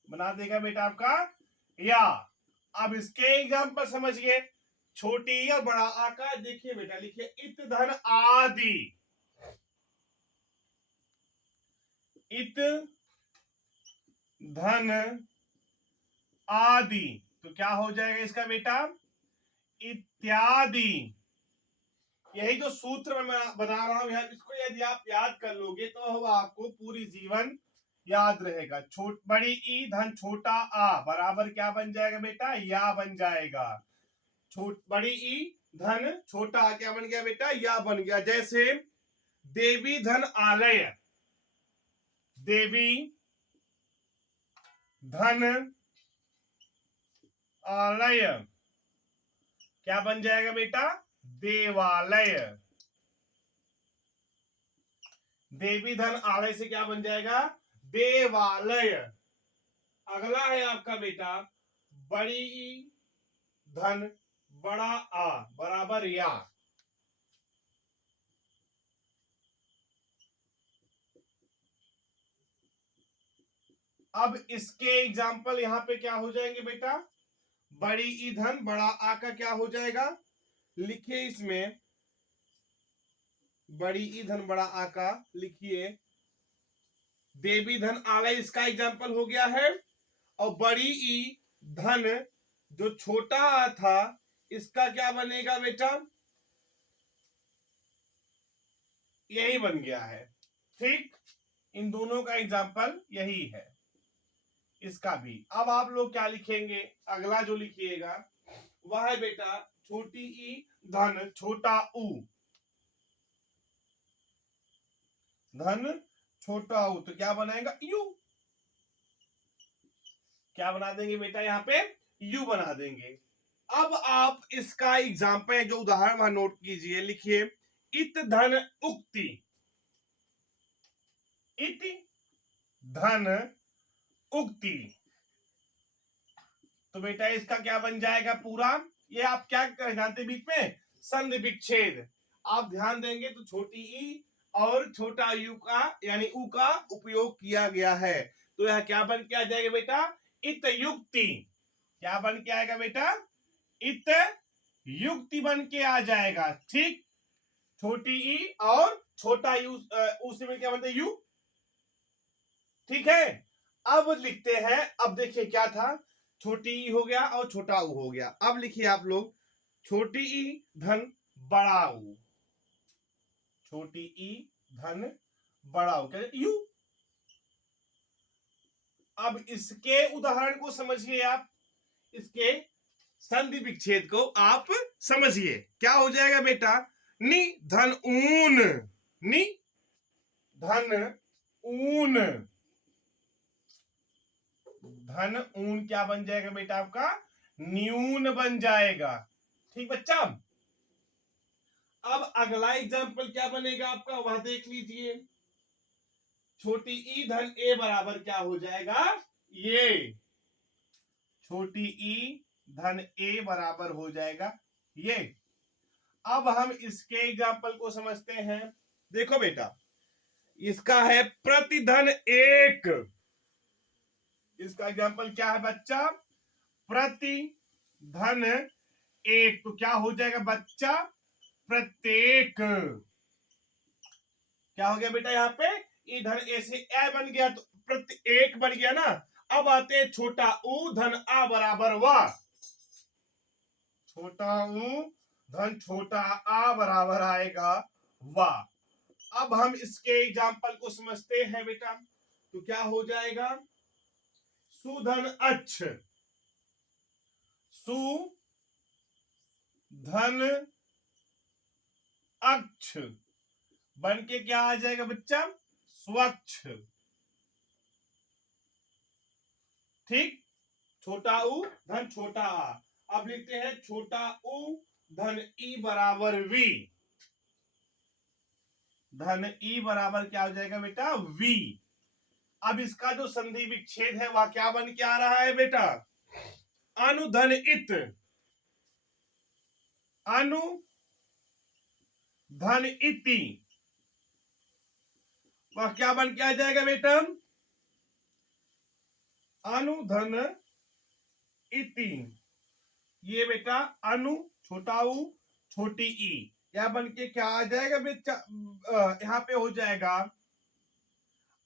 बना देगा बेटा आपका या। अब इसके एग्जाम्पल समझिए, छोटी या बड़ा आकार। देखिए बेटा, लिखिए इत धन आदि, इत धन आदि, तो क्या हो जाएगा इसका बेटा, इत्यादि। यही जो सूत्र मैं बना रहा हूं यार, इसको यदि आप याद कर लोगे तो आपको पूरी जीवन याद रहेगा। बड़ी ई धन छोटा आ बराबर क्या बन जाएगा बेटा, या बन जाएगा। बड़ी ई धन छोटा आ क्या बन गया बेटा, या बन गया। जैसे देवी धन आलय, देवी धन आलय क्या बन जाएगा बेटा, देवालय। देवी धन आलय से क्या बन जाएगा, देवालय। अगला है आपका बेटा बड़ी ई धन बड़ा आ बराबर या। अब इसके एग्जाम्पल यहां पे क्या हो जाएंगे बेटा, बड़ी ई धन बड़ा आ का क्या हो जाएगा, लिखिए इसमें बड़ी ई धन बड़ा आ का लिखिए, देवी धन आलय इसका एग्जाम्पल हो गया है। और बड़ी ई धन जो छोटा आ था इसका क्या बनेगा बेटा, यही बन गया है। ठीक, इन दोनों का एग्जाम्पल यही है, इसका भी। अब आप लोग क्या लिखेंगे, अगला जो लिखिएगा वह है बेटा छोटी ई धन छोटा ऊ, धन छोटा ऊ, तो क्या बनाएगा यू। क्या बना देंगे बेटा, यहाँ पे यू बना देंगे। अब आप इसका एग्जाम्पल जो उदाहरण वहां नोट कीजिए, लिखिए इत धन उक्ति, इत धन उक्ति, तो बेटा इसका क्या बन जाएगा पूरा, ये आप क्या कर जानते बीच में, संधि विच्छेद। आप ध्यान देंगे तो छोटी ई और छोटा यू का यानी ऊ का उपयोग किया गया है, तो यह क्या बन के आ जाएगा बेटा, इत युक्ति। क्या बन के आएगा बेटा, इत युक्ति बन के आ जाएगा। ठीक, छोटी ई और छोटा यू उसी में क्या बनता है, यू। ठीक है, अब लिखते हैं। अब देखिए क्या था, छोटी ई हो गया और छोटा ऊ हो गया। अब लिखिए आप लोग छोटी ई धन बड़ा ऊ, छोटी ई धन बड़ा ऊ क्या यू। अब इसके उदाहरण को समझिए आप, इसके संधि विच्छेद को आप समझिए। क्या हो जाएगा बेटा, नि धन ऊन, नि धन ऊन, धन ऊन क्या बन जाएगा बेटा आपका, न्यून बन जाएगा। ठीक बच्चा, अब अगला एग्जाम्पल क्या बनेगा आपका वह देख लीजिए। छोटी ई धन ए बराबर क्या हो जाएगा, ये छोटी ई धन ए बराबर हो जाएगा ये। अब हम इसके एग्जाम्पल को समझते हैं। देखो बेटा, इसका है प्रतिधन एक, इसका एग्जाम्पल क्या है बच्चा, प्रति धन एक, तो क्या हो जाएगा बच्चा, प्रत्येक। क्या हो गया बेटा, यहाँ पे इधर ए से ए बन गया तो प्रत्येक बन गया ना। अब आते हैं छोटा ऊ धन आ बराबर वाह, छोटा ऊ धन छोटा आ बराबर आएगा वाह। अब हम इसके एग्जाम्पल को समझते हैं बेटा, तो क्या हो जाएगा, सुधन अच्छ, सु धन अक्ष बन के क्या आ जाएगा बच्चा? स्वच्छ। ठीक, छोटा ऊ धन छोटा आ। अब लिखते हैं छोटा ऊ धन ई बराबर वी। धन ई बराबर क्या हो जाएगा बेटा? वी। अब इसका जो संधि विच्छेद है वह क्या बन के आ रहा है बेटा? अनु धन इत। अनु धन इति, वह क्या बन के आ जाएगा बेटा? अनु धन इति। ये बेटा अनु छोटा ऊ छोटी ई, यह बन के क्या आ जाएगा बेटा? यहाँ पे हो जाएगा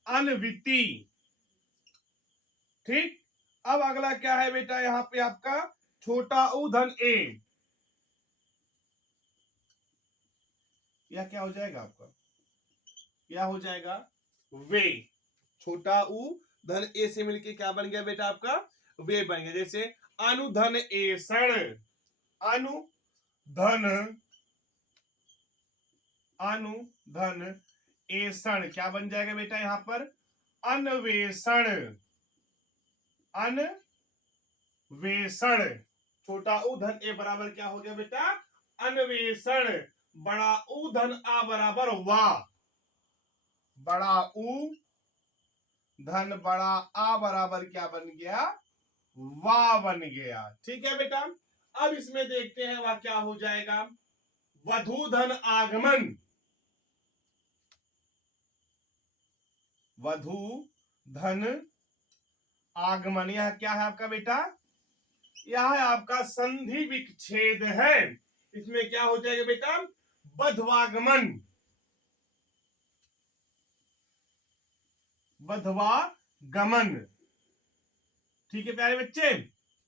अनविति। ठीक, अब अगला क्या है बेटा? यहाँ पे आपका छोटा ऊ धन ए, यह क्या हो जाएगा आपका? क्या हो जाएगा? वे। छोटा ऊ धन ए से मिलके क्या बन गया बेटा आपका? वे बन गया। जैसे अनुधन एषण, अनुधन अनुधन एषण क्या बन जाएगा बेटा यहां पर? अन्वेषण। अन्वेषण। छोटा ऊ धन ए बराबर क्या हो गया बेटा? अन्वेषण। बड़ा ऊ धन आ बराबर वा। बड़ा ऊ धन बड़ा आ बराबर क्या बन गया? वा बन गया। ठीक है बेटा, अब इसमें देखते हैं वह क्या हो जाएगा? वधू धन आगमन। वधू धन आगमन, यह क्या है आपका बेटा? यह है आपका संधि विच्छेद है। इसमें क्या हो जाएगा बेटा? बधवागमन। बधवागमन। ठीक है प्यारे बच्चे,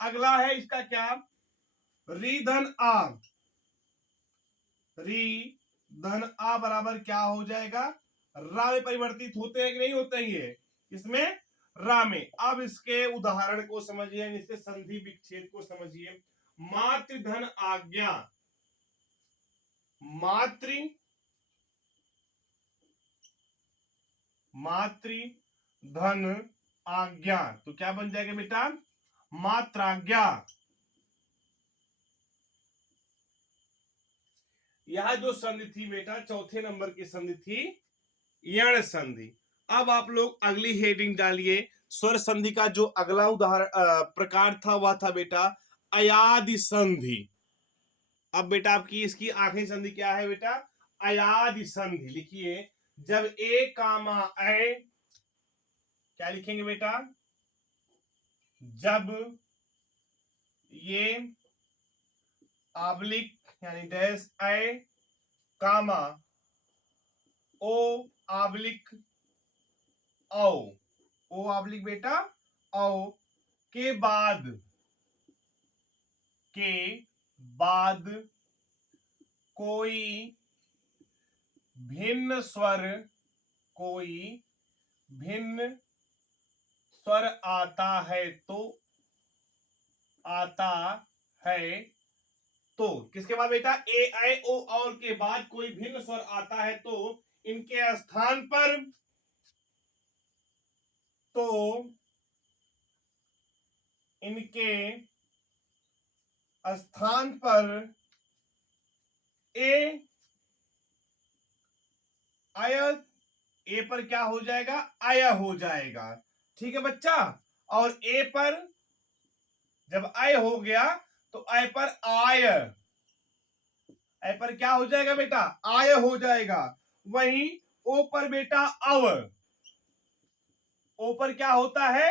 अगला है इसका क्या? री धन आ। री धन आ बराबर क्या हो जाएगा? रा में परिवर्तित होते हैं कि नहीं होते हैं ये? इसमें रा में। अब इसके उदाहरण को समझिए, इसके संधि विच्छेद को समझिए। मातृ धन आज्ञा। मातृ धन आज्ञा, तो क्या बन जाएगा बेटा? मात्राज्ञा। यह जो संधि थी बेटा, चौथे नंबर की संधि थी यण संधि। अब आप लोग अगली हेडिंग डालिए। स्वर संधि का जो अगला उदाहरण प्रकार था वह था बेटा अयादि संधि। अब बेटा आपकी इसकी आखिरी संधि क्या है बेटा? अयादि संधि। लिखिए, जब ए कामा ए, क्या लिखेंगे बेटा? जब ये आब्लिक यानी डैश ए कामा ओ आब्लिक औ, ओ आब्लिक बेटा औ के बाद कोई भिन्न स्वर आता है तो किसके बाद बेटा? ए आई ओ और के बाद कोई भिन्न स्वर आता है तो इनके स्थान पर ए आय, ए पर क्या हो जाएगा? आय हो जाएगा। ठीक है बच्चा, और ए पर जब आय हो गया तो आय पर आय पर क्या हो जाएगा बेटा? आय हो जाएगा। वहीं ओ पर बेटा अव, ओ पर क्या होता है?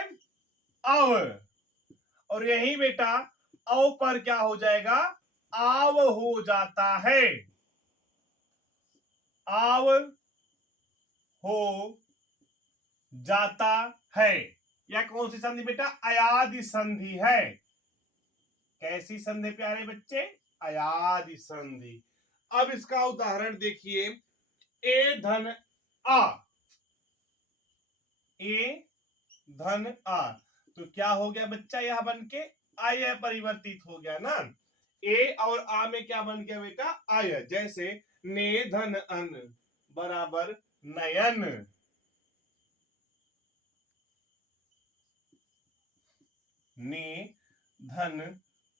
अव। और यही बेटा औ पर क्या हो जाएगा? आव हो जाता है। आव हो जाता है। यह कौन सी संधि बेटा? अयादि संधि है। कैसी संधि प्यारे बच्चे? अयादि संधि। अब इसका उदाहरण देखिए, ए धन आ। ए धन आ, तो क्या हो गया बच्चा? यह बन के आय परिवर्तित हो गया ना। ए और आ में क्या बन गया बेटा? आय। जैसे ने धन अन, बराबर नयन। ने धन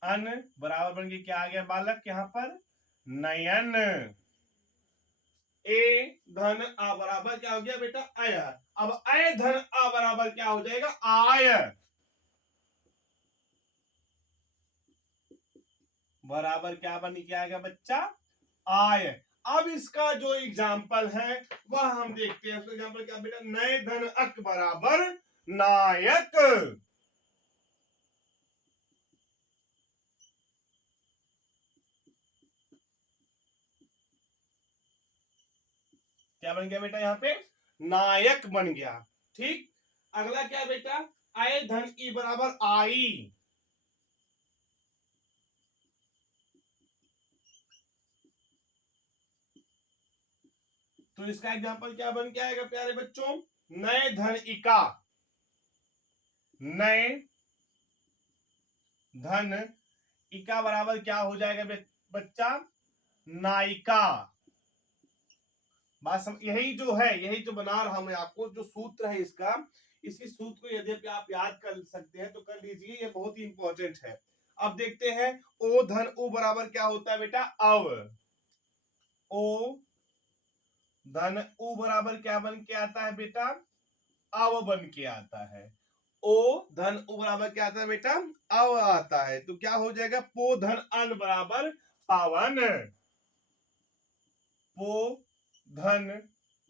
अन बराबर बन के क्या आ गया बालक यहाँ पर नयन। ए धन आ बराबर क्या हो गया बेटा आय। अब आय धन आ बराबर क्या हो जाएगा आय। बराबर क्या बन के आएगा बच्चा आय। अब इसका जो एग्जाम्पल है वह हम देखते हैं। एग्जाम्पल क्या बेटा नए धन अक बराबर नायक। क्या बन गया बेटा यहाँ पे नायक बन गया। ठीक अगला क्या बेटा आय धन ई बराबर आई। तो इसका एग्जाम्पल क्या बन के आएगा प्यारे बच्चों नए धन इका। नए धन इका बराबर क्या हो जाएगा बच्चा नायिका। बात यही जो है यही जो बना रहा हूं आपको जो सूत्र है इसका इसी सूत्र को यदि आप याद कर सकते हैं तो कर लीजिए ये बहुत ही इंपॉर्टेंट है। अब देखते हैं ओ धन उ बराबर क्या होता है बेटा अव। ओ धन उ बराबर क्या बन के आता है बेटा अव बन के आता है। ओ धन उ बराबर क्या आता है बेटा अव आता है तो क्या हो जाएगा पो धन अन बराबर पावन। पो धन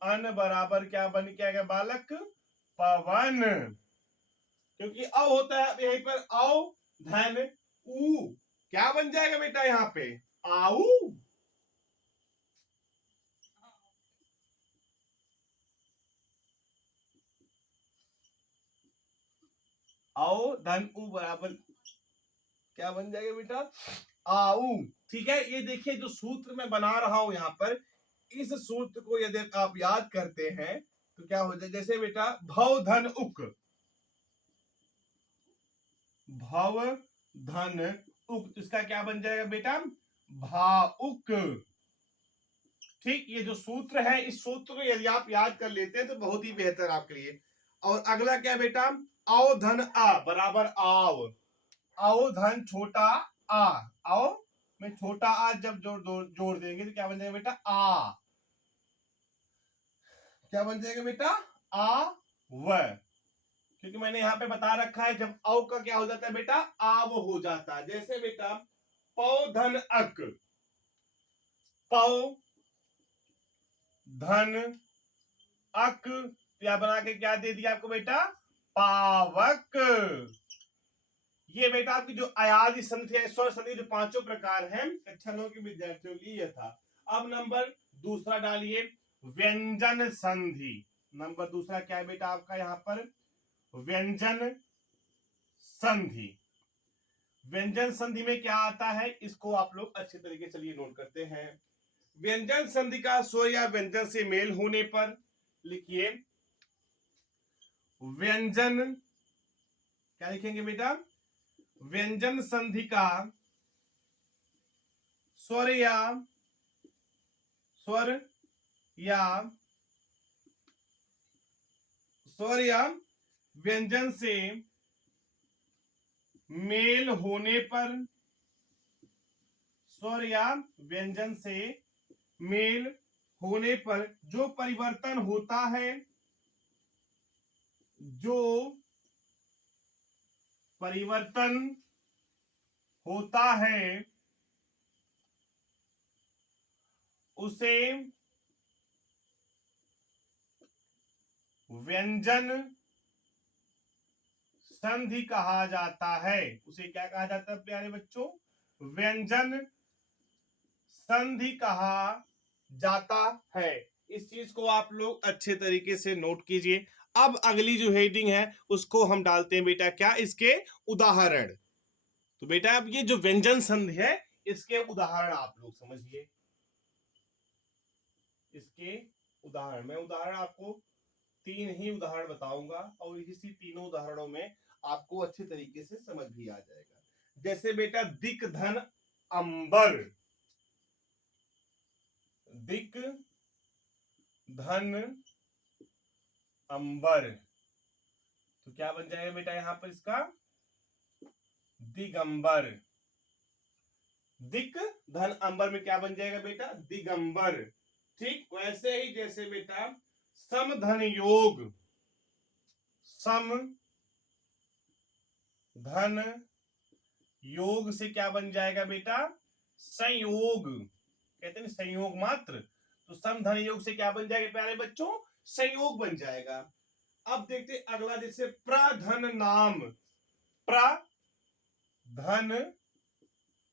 अन बराबर क्या बन के आएगा बालक पवन। क्योंकि अ होता है यहीं पर औ धन उ क्या बन जाएगा बेटा यहाँ पे आऊ। आओ धन उ बराबर क्या बन जाएगा बेटा आऊ। ठीक है ये देखिए जो सूत्र मैं बना रहा हूं यहाँ पर इस सूत्र को यदि आप याद करते हैं तो क्या हो जाए जैसे बेटा भव धन उक। भव धन उक तो इसका क्या बन जाएगा बेटा भाउक। ठीक ये जो सूत्र है इस सूत्र को यदि आप याद कर लेते हैं तो बहुत ही बेहतर आपके लिए। और अगला क्या बेटा आओ धन आ बराबर आओ। आओ धन छोटा आ। आओ में छोटा आ जब जोड़ देंगे तो क्या बन जाएगा बेटा आ। क्या बन जाएगा बेटा आ व। क्योंकि मैंने यहां पे बता रखा है जब औ का क्या हो जाता है बेटा आव हो जाता है। जैसे बेटा पौ धन अक। पौ धन अक या बना के क्या दे दिया आपको बेटा पावक। ये बेटा आपकी जो अयादि संधि है स्वर संधि जो पांचों प्रकार हैं कक्षा 9 के विद्यार्थियों के लिए था। अब नंबर दूसरा डालिए व्यंजन संधि। नंबर दूसरा क्या है बेटा आपका यहाँ पर व्यंजन संधि। व्यंजन संधि में क्या आता है इसको आप लोग अच्छे तरीके से चलिए नोट करते हैं। व्यंजन संधि का स्वर या व्यंजन से मेल होने पर लिखिए व्यंजन क्या लिखेंगे बेटा व्यंजन संधि का स्वर या व्यंजन से मेल होने पर स्वर या व्यंजन से मेल होने पर जो परिवर्तन होता है जो परिवर्तन होता है उसे व्यंजन संधि कहा जाता है। उसे क्या कहा जाता है प्यारे बच्चों व्यंजन संधि कहा जाता है। इस चीज को आप लोग अच्छे तरीके से नोट कीजिए। अब अगली जो हेडिंग है उसको हम डालते हैं बेटा क्या इसके उदाहरण। तो बेटा अब ये जो व्यंजन संधि है इसके उदाहरण आप लोग समझिए। इसके उदाहरण मैं उदाहरण आपको 3 ही उदाहरण बताऊंगा और इसी तीनों उदाहरणों में आपको अच्छे तरीके से समझ भी आ जाएगा। जैसे बेटा दिक धन अंबर। दिक धन अंबर। तो क्या बन जाएगा बेटा यहां पर इसका दिगंबर। दिक धन अंबर में क्या बन जाएगा बेटा दिगंबर। ठीक वैसे ही जैसे बेटा सम धन योग, सम धन योग से क्या बन जाएगा बेटा संयोग। कहते हैं ना संयोग मात्र, तो सम धन योग से क्या बन जाएगा प्यारे बच्चों संयोग बन जाएगा। अब देखते अगला जैसे प्रधन नाम, प्रधन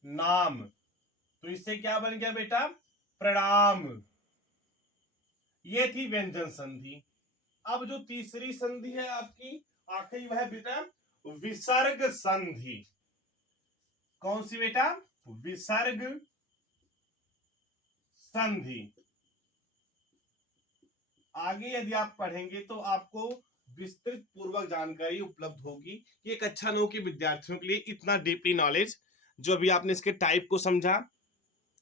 नाम, तो इससे क्या बन गया बेटा प्रणाम। ये थी व्यंजन संधि। अब जो तीसरी संधि है आपकी आखिरी वह बेटा विसर्ग संधि। कौन सी बेटा विसर्ग संधि। आगे यदि आप पढ़ेंगे तो आपको विस्तृत पूर्वक जानकारी उपलब्ध होगी कि एक अच्छा नो के विद्यार्थियों के लिए इतना डीपली नॉलेज जो अभी आपने इसके टाइप को समझा।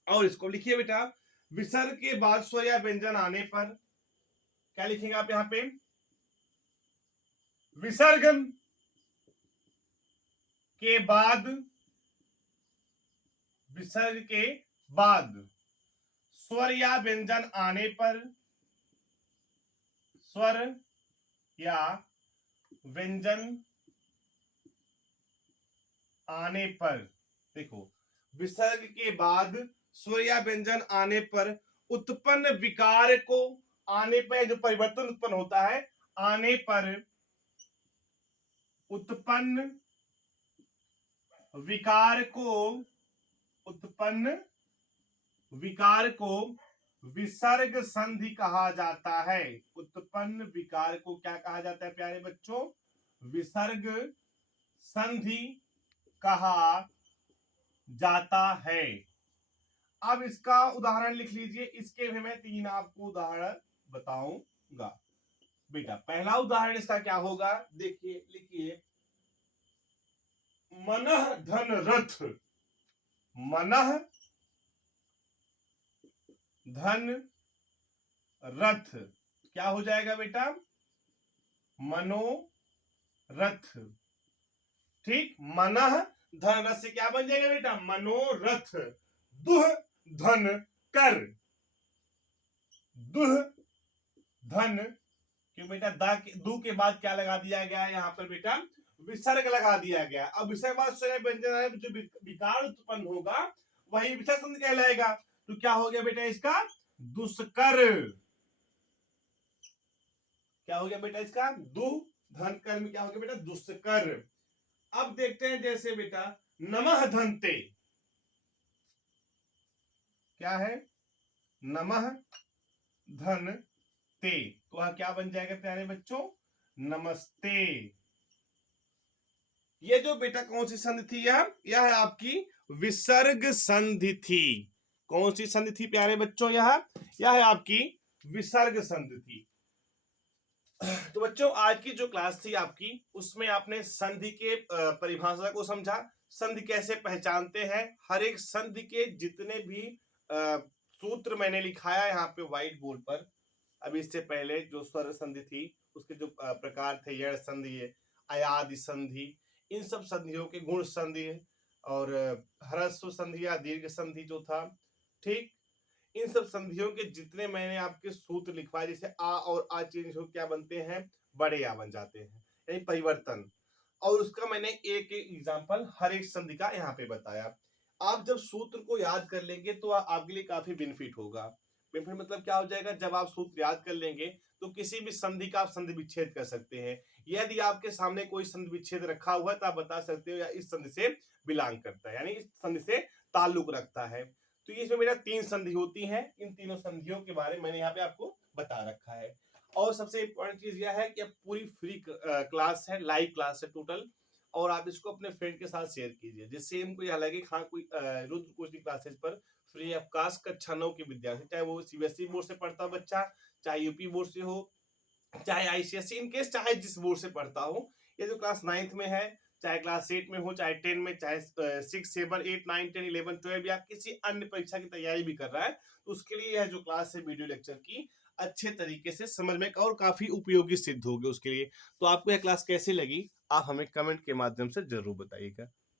और इसको लिखिए बेटा विसर्ग के बाद स्वर या व्यंजन आने पर क्या लिखेंगे आप यहां पे विसर्ग के बाद, विसर्ग के बाद स्वर या व्यंजन आने पर, स्वर या व्यंजन आने पर, देखो विसर्ग के बाद स्वर या व्यंजन आने पर उत्पन्न विकार को, आने पर जो परिवर्तन उत्पन्न होता है आने पर उत्पन्न विकार को, उत्पन्न विकार को विसर्ग संधि कहा जाता है। उत्पन्न विकार को क्या कहा जाता है प्यारे बच्चों विसर्ग संधि कहा जाता है। अब इसका उदाहरण लिख लीजिए, इसके भी मैं 3 आपको उदाहरण बताऊंगा। बेटा पहला उदाहरण इसका क्या होगा देखिए लिखिए मनः धन रथ, मनः धन रथ क्या हो जाएगा बेटा मनोरथ। ठीक मनः धन रथ से क्या बन जाएगा बेटा मनोरथ। दुह धन कर, दुह धन क्यों बेटा दू के बाद क्या लगा दिया गया है यहाँ पर बेटा विसर्ग लगा दिया गया। अब विसर्ग बाद व्यंजन जो विकार उत्पन्न होगा वही विसर्ग संधि कहलाएगा। तो क्या हो गया बेटा इसका दुष्कर। क्या हो गया बेटा इसका दु धन कर में क्या हो गया बेटा दुष्कर। अब देखते हैं जैसे बेटा नमः धनते, क्या है नमः धन ते, तो वह क्या बन जाएगा प्यारे बच्चों नमस्ते। ये जो बेटा कौन सी संधि थी यह है आपकी विसर्ग संधि थी। कौन सी संधि थी प्यारे बच्चों यह है आपकी विसर्ग संधि थी। तो बच्चों आज की जो क्लास थी आपकी उसमें आपने संधि के परिभाषा को समझा, संधि कैसे पहचानते हैं, हर एक संधि के जितने भी सूत्र मैंने लिखाया यहाँ पे व्हाइट बोर्ड पर। अभी इससे पहले जो स्वर संधि थी उसके जो प्रकार थे यण संधि, अयादि संधि, इन सब संधियों के गुण संधि और ह्रस्व संधि या दीर्घ संधि जो था। ठीक इन सब संधियों के जितने मैंने आपके सूत्र लिखवाए जैसे आ और आ चेंज हो क्या बनते हैं बड़े आ बन जाते हैं यानी परिवर्तन, और उसका मैंने एक एग्जांपल हर एक संधि का यहाँ पे बताया। आप जब सूत्र को याद कर लेंगे तो आपके लिए काफी बेनिफिट होगा। बेनिफिट मतलब क्या हो जाएगा जब आप सूत्र याद कर लेंगे तो किसी भी संधि का आप संधि विच्छेद कर सकते हैं। यदि आपके सामने कोई संधि विच्छेद रखा हुआ है तो आप बता सकते हो या इस संधि से बिलोंग करता है यानी इस संधि से ताल्लुक रखता है। तो इसमें मेरा 3 संधि होती हैं, इन तीनों संधियों के बारे में मैंने यहाँ पे आपको बता रखा है। और सबसे इंपॉर्टेंट चीज यह है कि अब पूरी फ्री क्लास है, लाइव क्लास है टोटल, और आप इसको अपने फ्रेंड के साथ शेयर कीजिए जिससे इनको यह लगे हाँ कोई रुद्र कोचिंग क्लासेस पर फ्री ऑफ कास्ट कक्षा 9 के विद्यार्थी, चाहे वो सीबीएसई बोर्ड से पढ़ता बच्चा, चाहे यूपी बोर्ड से हो, चाहे आईसीएसई, इनकेस चाहे जिस बोर्ड से पढ़ता हो, ये जो क्लास 9th में है चाहे क्लास 8 में हो, चाहे 10 में, चाहे 6, 7, 8, 9, 10, 11, 12 या किसी अन्य परीक्षा की तैयारी भी कर रहा है, तो उसके लिए यह जो क्लास है वीडियो लेक्चर की अच्छे तरीके से समझ में और काफी उपयोगी सिद्ध होगी उसके लिए। तो आपको यह क्लास कैसी लगी, आप हमें कमेंट के माध्यम से जरूर बताइएगा।